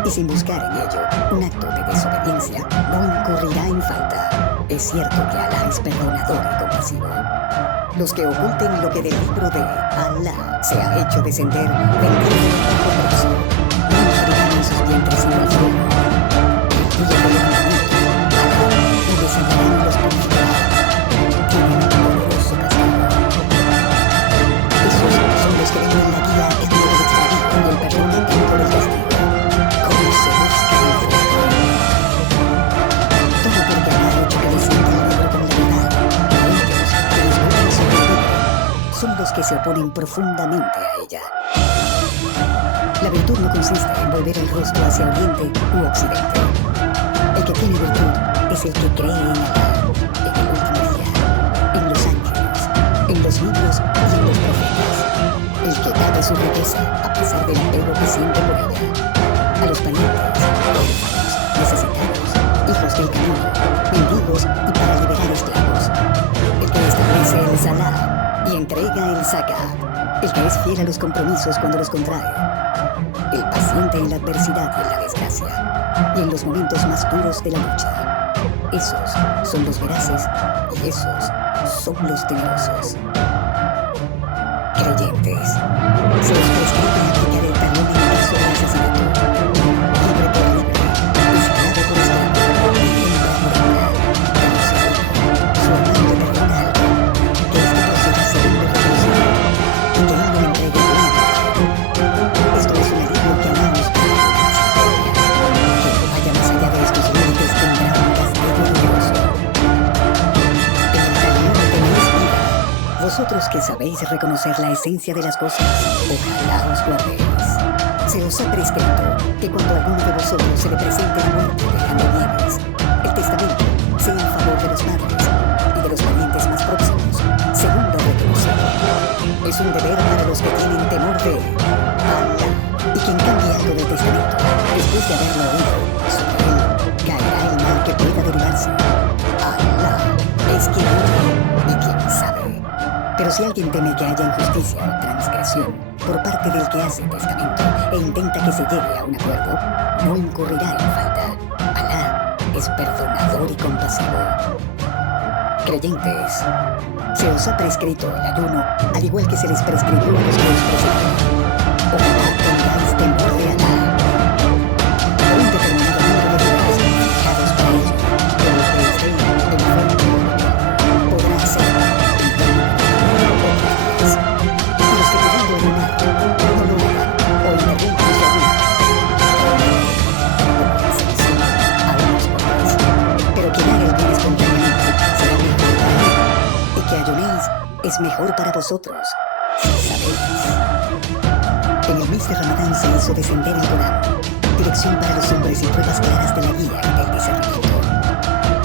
y sin buscar en ello un acto de desobediencia, no incurrirá en falta. Es cierto que Alá es perdonador y compasivo. Los que oculten lo que del libro de Alá se ha hecho descender, vendrán del tiempo próximo, no ingerirán en sus vientres en el fuego. El día del levantamiento, Alá lo desatarán y los purificará. Tienen un doloroso castigo. Esos son los que ven la guía en medio del extravío y el perdón en tiempo del castigo. ¿Cómo se busca el fuego? Todo porque Alá ha hecho que descienda el libro con la verdad. Y ellos, que discuten sobre el libro, son los que se oponen profundamente a ella. La virtud no consiste en volver el rostro hacia oriente u occidente. El que tiene virtud es el que cree en Alá, en el último día, en los ángeles, en los libros y en los profetas. El que da de su riqueza a pesar del apego que siente por ella. A los parientes, órfanos, necesitados, hijos del camino, mendigos y para liberar esclavos. El que establece el salah y entrega el zakat. El que es fiel a los compromisos cuando los contrae. El paciente en la adversidad y en la desgracia, y en los momentos más duros de la lucha. Esos son los veraces y esos son los temerosos. Creyentes, se os prescribe aplicar el talón en caso de asesinato. Libre por libre, esclavo por esclavo, y hembra por hembra. Pero si su amante perdona algo, que este proceda según lo reconocido, y que él lo entregue buena parte. Esto es un alivio que Alá nos da en la misericordia. Quien vaya más allá de estos límites tendrá un castigo doloroso. En el taller tenéis vida. Vosotros que sabéis reconocer la esencia de las cosas, ojalá os guardéis. Se os ha prescrito que cuando a alguno de vosotros se le presente la muerte dejando bienes, el testamento sea en favor de los padres y de los parientes más próximos, según lo reconocido. Es un deber para los que tienen temor de Allah, y quien cambie algo del testamento, después de haberlo oído, sobre él caerá el mal que pueda derivarse. Allah es quien oye y quien sabe. Pero si alguien teme que haya injusticia o transgresión por parte del que hace testamento e intenta que se llegue a un acuerdo, no incurrirá en falta. Alá es perdonador y compasivo. Creyentes, se os ha prescrito el ayuno, al igual que se les prescribió a los que os precedieron. Ojalá tengáis temor de Alá. Un determinado número de días fijados para ello, pero los que estén enfermos podrá ser y los que pudiendo ayunar no lo hagan o interrumpan su ayuno. A unos pobres, pero quien haga el bien espontáneamente será mejor para él, y que ayunéis es mejor para vosotros, si sabéis. En el mes de Ramadán se hizo descender el Corán, dirección para los hombres y pruebas claras de la guía y del discernimiento.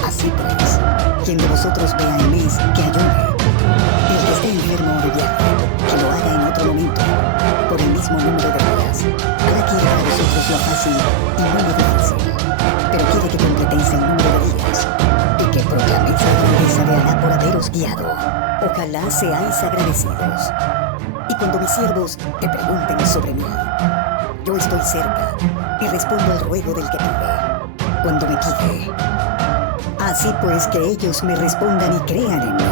Así pues, quien de vosotros vea el mes, que ayune. El que esté enfermo o de viaje, que lo haga en otro momento, por el mismo número de días. Alá quiere para vosotros lo fácil y no lo difícil, pero quiere que completéis el número de días y que proclaméis la grandeza de Alá por haberos guiado. Ojalá seáis agradecidos. Y cuando mis siervos te pregunten sobre mí, yo estoy cerca y respondo al ruego del que pide, cuando me pide. Así pues que ellos me respondan y crean en mí.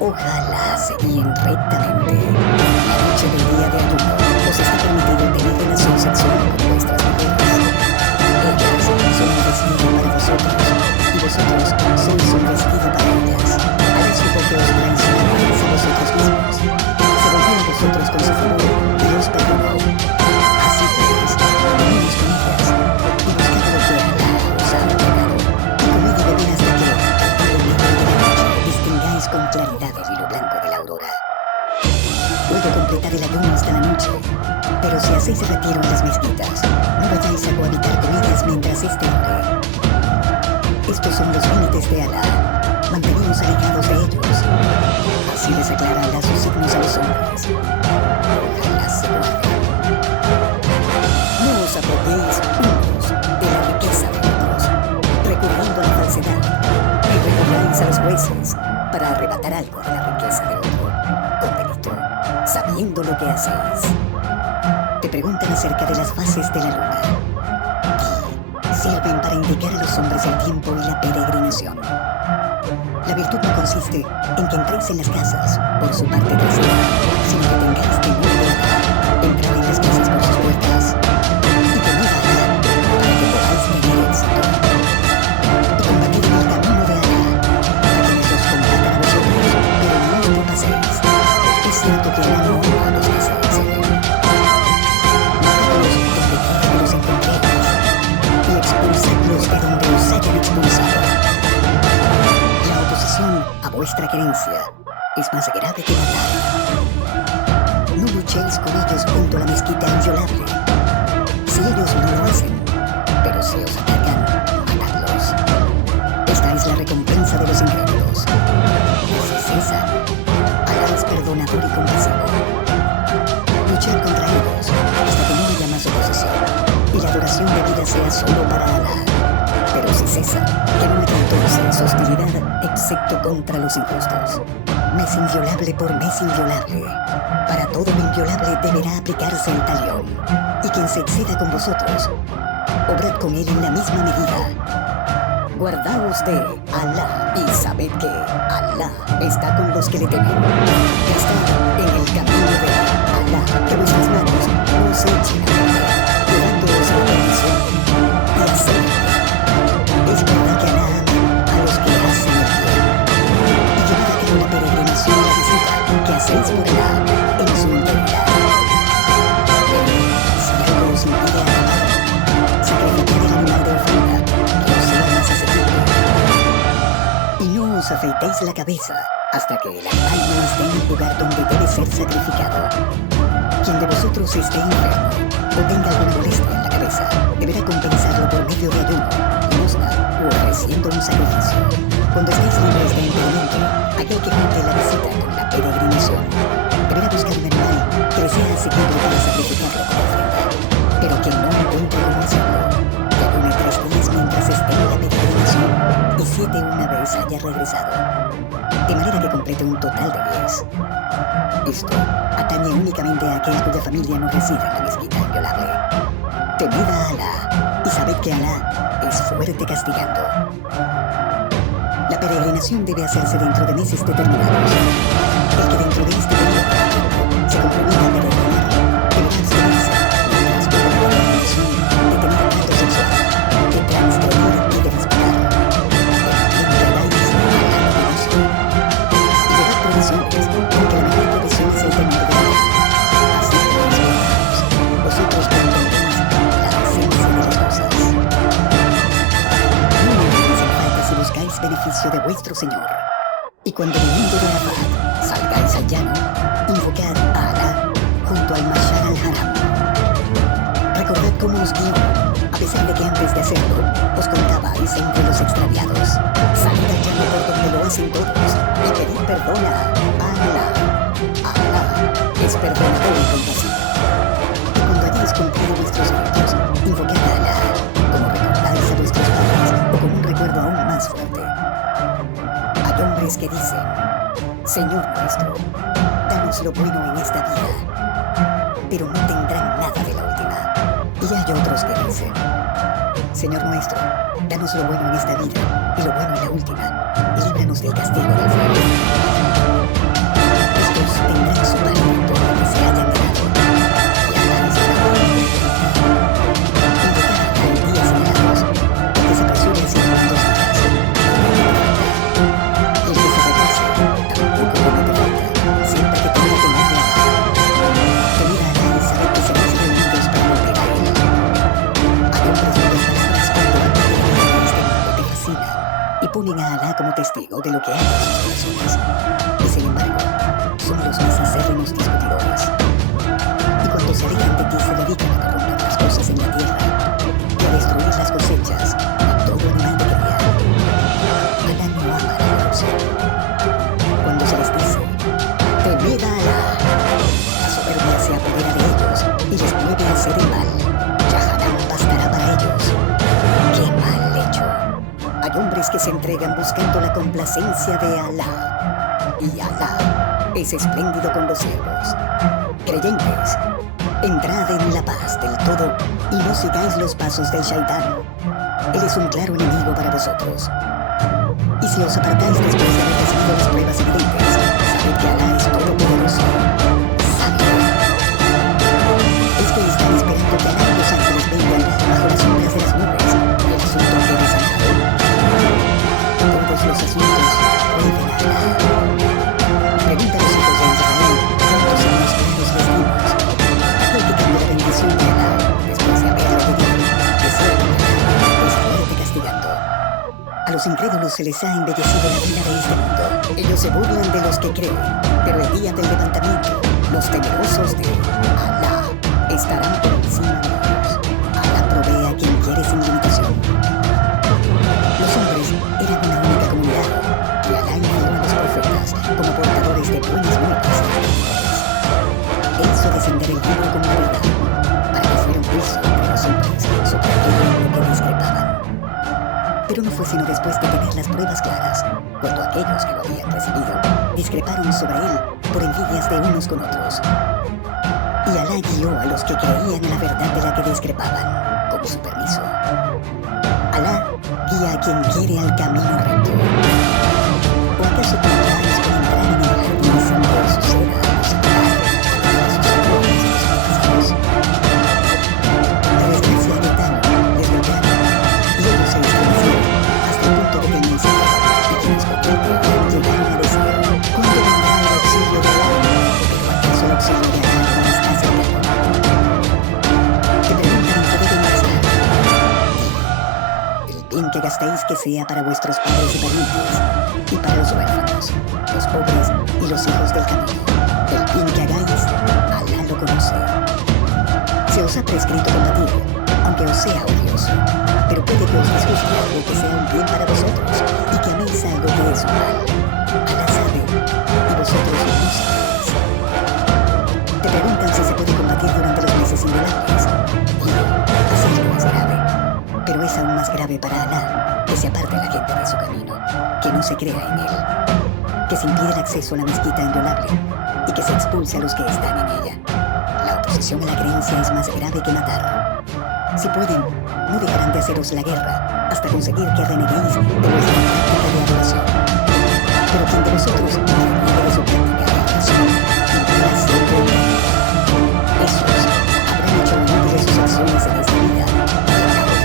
Ojalá se guíen rectamente. La noche del día de ayuno os está permitido tener relación sexual con vuestras mujeres. Ellas son un vestido para vosotros y vosotros sois un vestido para ellas. Alá supo que os traicionaréis a vosotros mismos. Se volvió a vosotros con su favor y os perdonó. Así pues, unidos con ellas y buscad lo que Alá os ha ordenado, y comed y bebed hasta que, al medio de la noche, distingáis con claridad el hilo blanco de la aurora. Luego completad el ayuno hasta la noche, pero si hacéis retiro en las mezquitas, no vayáis a cohabitar con ellas mientras éste ore. Estos son los límites de Alá. Manteneos alejados de ellos. Así les aclara Alá sus signos a los hombres. Ojalá se guarden. No os apropiéis unos de la riqueza de otros, recurriendo a la falsedad, y recurráis a los jueces para arrebatar algo de la riqueza de otro, con delito, sabiendo lo que hacéis. Te preguntan acerca de las fases de la luna. Sirven para indicar a los hombres el tiempo y la peregrinación. La virtud no consiste en que entréis en las casas por su parte trasera, sino que tengáis temor de Alá, entrar en las casas por sus puertas y temed a Alá para que podáis tener éxito. Y combatir en el camino de Alá para quienes os combatan a vosotros, pero no os propaséis. Es cierto que Alá no ama a los que se exceden. Matadlos donde quiera que los encontréis y expulsadlos de donde os hayan expulsado. La oposición a vuestra creencia es más grave que matar. No luchéis con ellos junto a la mezquita inviolable. Si ellos no lo hacen, pero si os atacan, matadlos. Esta es la recompensa de los incrédulos. Si cesan, Alá es perdonador y compasivo. Luchad contra ellos hasta que no haya más oposición y la duración de vida sea solo para Alá. Pero si cesan, que no haga entonces hostilidad excepto contra los injustos. Mes inviolable por mes inviolable. Para todo lo inviolable deberá aplicarse el talión. Y quien se exceda con vosotros, obrad con él en la misma medida. Guardaos de Alá y sabed que Alá está con los que le temen. Está en el camino de Alá que vuestras manos no os echen a perder, llevándoos a la perdición y a hacer el bien. Es verdad que Alá ama a los que hacen el bien. Y llevad a cabo la peregrinación a la visita que hacéis por Alá en su integridad. Si algo os impide alabar, sacrificad el animal de ofrenda que os sea más asequible. Y no os afeitéis la cabeza hasta que el animal no esté en el lugar donde debe ser sacrificado. Quien de vosotros esté enfermo o tenga alguna molestia en la cabeza, deberá compensarlo por medio de ayuno, limosna o ofreciendo un sacrificio. Cuando estéis libres de impedimento, aquel que cumple la visita con la peregrinación deberá buscar un animal que le sea asequible para sacrificarlo como ofrenda. Pero quien no encuentre cómo hacerlo, que ayune 3 días mientras esté en la peregrinación y 7 una vez haya regresado, de manera que complete un total de 10. Esto atañe únicamente a aquel cuya familia no resida en la mezquita inviolable. Temed a Alá y sabed que Alá es fuerte castigando. La peregrinación debe hacerse dentro de meses determinados. El que dentro de este periodo se comprometa a peregrinar deberá abstenerse mientras dure la peregrinación de tener acto sexual, de transgredir y de disputar. El que Alá es Alá poderoso. Y llevad provisiones, porque la mejor provisión es el temor de Alá. Así que, mis hermanos, vosotros comprendéis la esencia de las cosas. No entréis en falta si buscáis beneficio de vuestro Señor. Y cuando viniendo de Arafat salgáis al llano, invocad a Alá junto al Mashar al-Haram. Recordad cómo os guió, a pesar de que antes de hacerlo os contabais entre los extraviados. Salid al llano por donde lo hacen todos y pedid perdón a Alá. Alá es perdonador y compasivo. Y cuando hayáis cumplido vuestros ritos, invocad a Alá, como recordáis a vuestros padres o como un recuerdo aún más fuerte. Hay hombres que dicen: Señor nuestro, danos lo bueno en esta vida, pero no tendrán nada de la última. Y hay otros que dicen: Señor nuestro, danos lo bueno en esta vida y lo bueno en la última, y líbranos del castigo del fuego. Estos tendrán su parte en todo lo que se hayan ganado, y Alá estará muy atento. Invocad a Alá en días señalados, el que se apresure haciendo en 2 días, y el que se retrase tampoco comete falta, siempre que tenga temor de Alá. Temed a Alá y sabed que seréis reunidos para volver a él. Hay hombres cuyas palabras cuando hablan de la vida de este mundo te fascinan y ponen a Alá como testigo de lo que hay en sus corazones. Y sin embargo, son los más acérrimos discutidores. Y cuando se alejan de ti se dedican a corromper las cosas en la tierra y a destruir las cosechas a todo animal de cría. Alá no ama la corrupción. Cuando se les dice: temed a Alá, la soberbia se apodera de ellos y les mueve a hacer el mal. Yahanam bastará para ellos. ¡Qué mal hecho! Hay hombres que se entregan buscando la complacencia de Alá, y Alá es espléndido con los siervos. Creyentes, entrad en la paz del todo y no sigáis los pasos del Shaitán. Él es un claro enemigo para vosotros. Y si os apartáis después de haber recibido las pruebas evidentes, sabed que Alá es todopoderoso. Sabed. Es que están esperando que Alá y los ángeles vengan bajo las sombras de las nubes y el asunto quede sanado. Todos los asuntos vuelven a Alá. Pregunta a los hijos de Israel cuántos años claros les dimos. Aquel que cambia la bendición de Alá después de haberla pedido, que sea con Alá, es fuerte castigando. A los incrédulos se les ha embellecido la vida de este mundo. Ellos se burlan de los que creen, pero el día del levantamiento, los temerosos de Alá estarán por encima de ellos. Alá provee a quien quiere sin limitación. Los hombres eran una única comunidad, y Alá envió a los profetas como portadores de buenas nuevas a los hombres. Él hizo descender el libro con la verdad, para que fuera un juicio entre los hombres sobre aquello en lo que discrepaban. Pero no fue sino después de tener las pruebas claras, cuando aquellos que lo habían recibido discreparon sobre él por envidias de unos con otros. Y Alá guió a los que creían en la verdad de la que discrepaban, con su permiso. Alá guía a quien quiere al camino recto. ¿O acaso pensáis con entrar en el jardín sin que os suceda a los entrar a sus ojos? manifestéis que sea para vuestros padres y parientes, y para los huérfanos, los pobres y los hijos del camino. El bien que hagáis, Alá lo conoce. Se os ha prescrito combatir, aunque os sea odioso, pero puede que os disguste algo que sea un bien para vosotros, y que améis algo que es un mal. Alá sabe, y vosotros no sabéis. Te preguntan si se puede combatir durante los meses indolables. Y hacerlo es grave, pero es aún más grave para Alá que se aparte la gente de su camino, que no se crea en él, que se impide el acceso a la mezquita inviolable y que se expulse a los que están en ella. La oposición a la creencia es más grave que matar. Si pueden, no dejarán de haceros la guerra hasta conseguir que reneguéis de vuestra práctica de adoración. Pero quien de vosotros reniegue de su práctica de adoración, vivirá siempre en la vida. Esos habrán hecho inútiles sus acciones en esta vida y en la otra,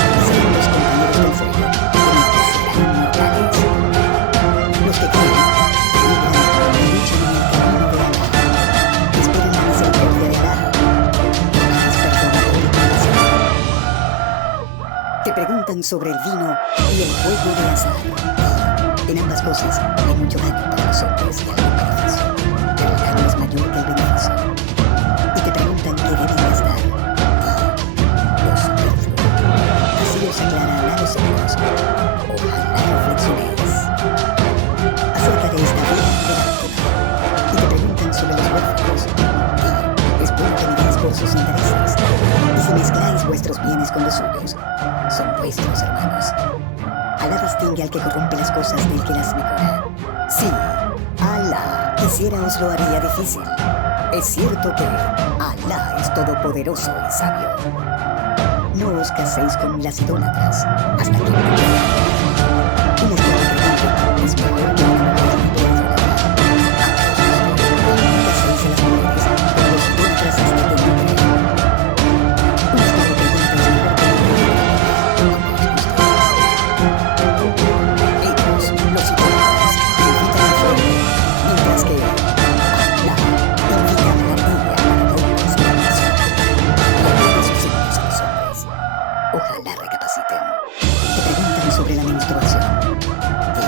y serán los compañeros del fuego, en el que serán inmortales. Los que creen, vibran y luchan en el camino de Alá, esperan la misericordia de Alá. Alá es perdonador y compasivo. Te preguntan sobre el vino y el juego de azar. En ambas cosas hay mucho daño para los hombres y algún beneficio, pero el daño es mayor que el beneficio. Y te preguntan qué deben gastar. Lo superfluo. Así os aclara Alá los ojos. Ojalá reflexionéis acerca de esta vida penúltima. Y te preguntan sobre los huérfanos. Es bueno que miréis por sus intereses. Y si mezcláis vuestros bienes con los suyos, son vuestros hermanos. Alá distingue al que corrompe las cosas del que las mejora. Sí, Alá quisiera os lo haría difícil. Es cierto que Alá es todopoderoso y sabio. No os caséis con las idólatras hasta que no mueran. Un esclavo creyente es mejor que una mujer idólatra. No caséis a las mujeres con los idólatras hasta que no mueran. Un esclavo creyente es mejor que una mujer idólatra. Ellos, los idólatras, invitan al fuego, mientras que Alá invita a la ardilla para no consumirse. Y abre sus hijos a los hombres. Ojalá recapaciten. Te preguntan sobre la menstruación. Di,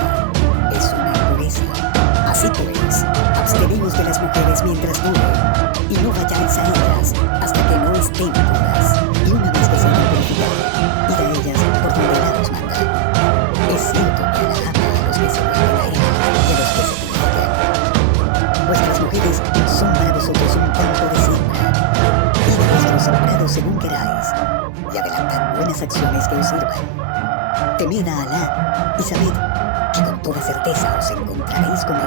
es una impureza. Así pues, absteneos de las mujeres mientras dure, y no vayáis a ellas hasta que no estén puras. Y una vez que se hayan purificado, id a ellas por donde Alá os manda. Es cierto que Alá ama a los que se vuelven a él y a los que se purifican. Vuestras mujeres son para vosotros un campo de siembra. Id a vuestros sembrados según queráis, y adelantad buenas acciones que os sirvan. Temed a Alá y sabed que con toda certeza os encontraréis con él.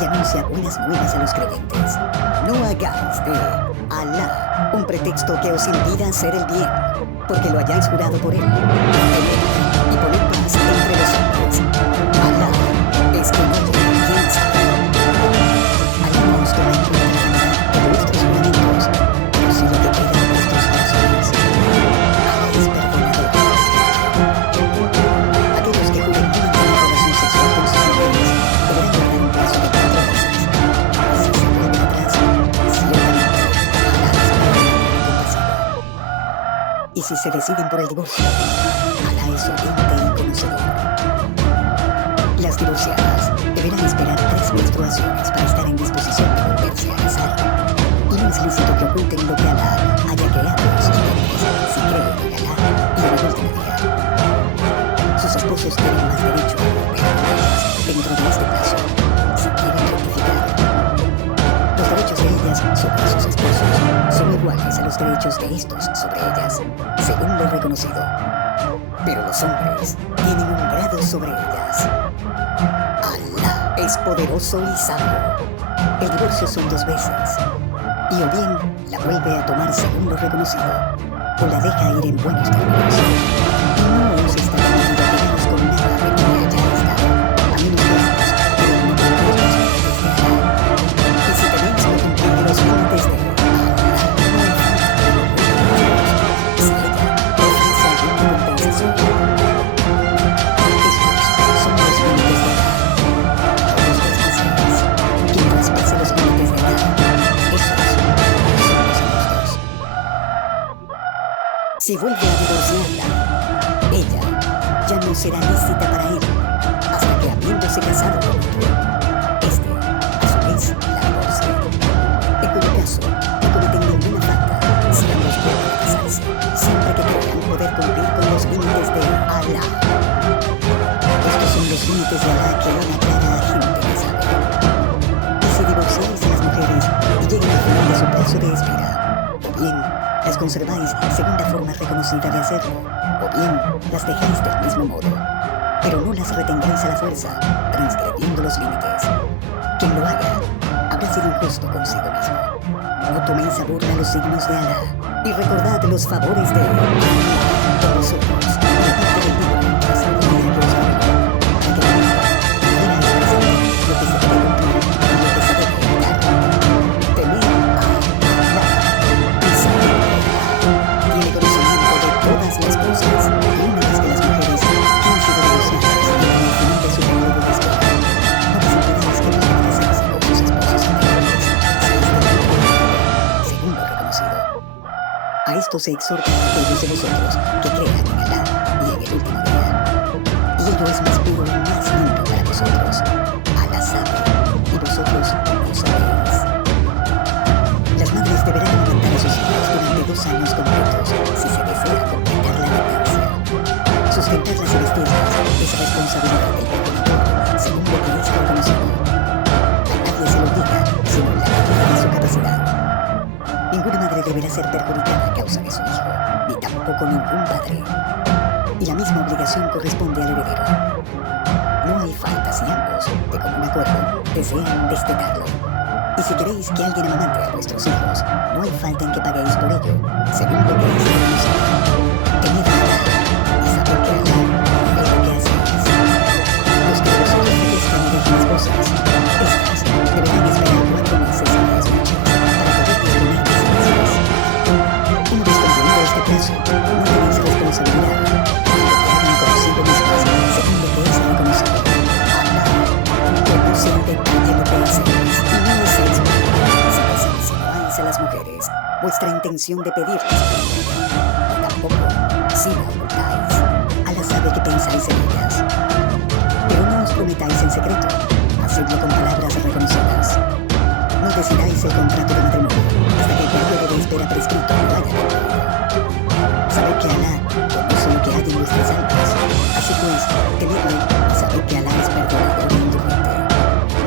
Y anuncia buenas nuevas a los creyentes. No hagáis de Alá un pretexto que os impida hacer el bien, porque lo hayáis jurado por él. Temed y poned paz entre los hombres. Alá es quien oye y quien sabe. Alá no os toma en cuenta la verdad de vuestros juramentos, pero sí lo que queda en vuestros corazones. Alá es perdonador. Aquellos que juren no mantener relación sexual con sus mujeres deberán guardar un plazo de 4 meses. Y si se vuelven atrás, ciertamente Alá es perdonador y compasivo. Y si se deciden por el divorcio, Alá es oyente y conocedor. Las divorciadas deberán esperar 3 menstruaciones para estar en disposición de volverse a casar. Y no es lícito que oculten lo que Alá haya creado en sus mentes si creen en Alá y en el último día. Sus esposos tienen más derecho a volver a ellas dentro de este plazo, si quieren rectificar. Los derechos de ellas sobre sus esposos son iguales a los derechos de estos sobre ellas, según lo reconocido. Pero los hombres tienen un grado sobre ellas. Alá es poderoso y sabio. El divorcio son 2 veces. Y o bien la vuelve a tomar según lo reconocido, o la deja ir en buenos términos. Y no os está permitido quedaros con nada de que haya estado, a menos que ambos puedan cumplir los límites de Alá. Y si tenéis que cumplir los límites de Alá, no hay falta que lo cumplan. Si ella ofrece alguna compensación, estos son los límites de Alá. Todos los desgraciados, quien traspase los límites de Alá, esos son los injustos. Si vuelve a divorciarla, ella no será lícita para él, hasta que habiéndose casado con otro, este, a su vez, la divorcie. En cuyo caso, no cometen ninguna falta si ambos pueden casarse, siempre que crean poder cumplir con los límites de Alá. Estos son los límites de Alá que Alá aclara a gente que sabe. Y si divorciáis a las mujeres y llegan al final de su plazo de espera, o bien las conserváis según la forma reconocida de hacerlo, o bien las dejáis del mismo modo, pero no las retengáis a la fuerza, transgrediendo los límites. Quien lo haga habrá sido injusto consigo mismo. No toméis a burla los signos de Alá, y recordad los favores de Alá con vosotros, de parte del libro mientras el día que os digo, para que tengáis presente lo que se debe cumplir y lo que se debe evitar. Temed a Alá, y sabed que Alá tiene conocimiento de todas las cosas, y una vez que las mujeres que han sido divorciadas y al final de su periodo de espera, no les impidáis que puedan casarse con sus esposos anteriores, si es de según lo reconocido. A esto se exhorta a aquellos de vosotros que crean en Alá y en el último día. Y ello es más puro y más limpio para vosotros. Alá sabe, y vosotros no sabéis. Las madres deberán alimentar a sus hijos durante 2 años completos si se desea completar la lactancia. Sustentarlas y vestirlas es responsabilidad del progenitor, según lo que es reconocido. A nadie se lo obliga, sino en la medida de su capacidad. Ninguna madre deberá ser perjudicada a causa de su hijo, ni tampoco ningún padre. Y la misma obligación corresponde al heredero. No hay falta si ambos, de común acuerdo, desean destetarlo. Y si queréis que alguien amamante a vuestros hijos, no hay falta en que paguéis por ello, según lo que es reconocido. Tened a Alá, y sabed que Alá ve lo que hacéis. Los que de vosotros detestan y dejan esposas, estas deberán esperar 4 meses y 10 noches para poder disponer de sí mismas. Una vez concluido este plazo, no tenéis responsabilidad de lo que hagan consigo mismas, según lo que es reconocido. Alá, que no sea detalle lo que hacéis, y no hacéis mal, si insinuáis a las mujeres vuestra intención de pedirles y tampoco si la ocultáis. Alá sabe que pensáis en ellas. Pero no os prometáis en secreto, hacedlo con palabras reconocidas. No decidáis el contrato de matrimonio hasta que el periodo de espera prescrito no haya concluido. Sabed que Alá conoce lo que hay en vuestras almas. Así pues, temedle y sabed que Alá es perdonador e indulgente.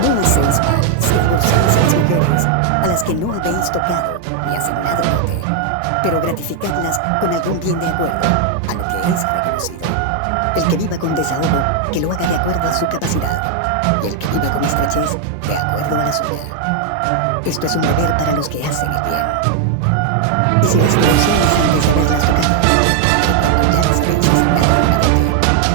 No hacéis mal si divorciáis a las mujeres, a las que no habéis tocado ni asignado dote, pero gratificadlas con algún bien de acuerdo a lo que es reconocido. El que viva con desahogo, que lo haga de acuerdo a su capacidad, y el que viva con estrechez, de acuerdo a la suya. Esto es un deber para los que hacen el bien. Y si las divorciáis antes de haberlas tocado, cuando ya las habéis asignado una dote,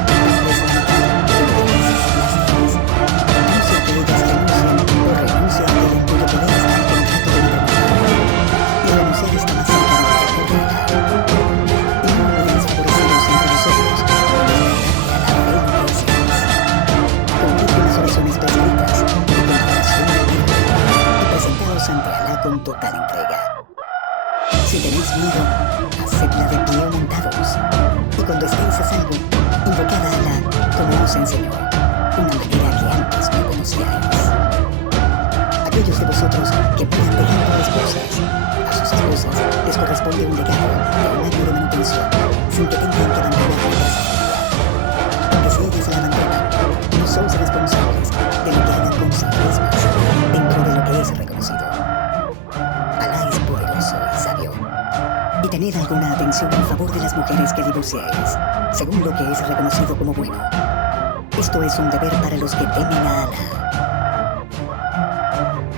tal vez la mitad de lo que tenéis asignadas, a no ser que ellas renuncien o renuncien a aquel en cuyo poder está el contrato de matrimonio. Y renunciar está más cerca de lo que ocurre en Alá. Y no olvidéis favoreceros entre vosotros, desde Alá ve lo que hacéis. Cumplid con las oraciones prescritas y con la oración del libro, y presentaos ante Alá con total entrega. Si tenéis miedo, hacedla de pie o montados, y cuando estéis a salvo, invocad a Alá como os enseñó, una manera que antes no conocíais. Aquellos de vosotros que vayan dejando esposas, a sus esposas les corresponde un legado de un año de manutención, sin que tengan que abandonar la casa familiar. Porque si ellas la abandonan, no sois responsables de lo que hagan consigo mismas, dentro de lo que es reconocido. Alá es poderoso y sabio. Y tened alguna atención en favor de las mujeres que divorciáis, según lo que es reconocido como bueno. Esto es un deber para los que temen a Alá.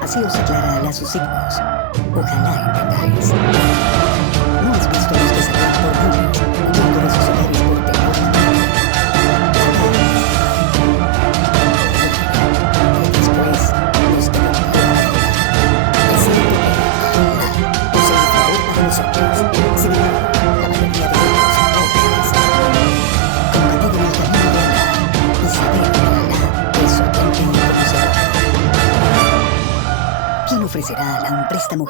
Así os aclara Alá sus signos. Ojalá entendáis.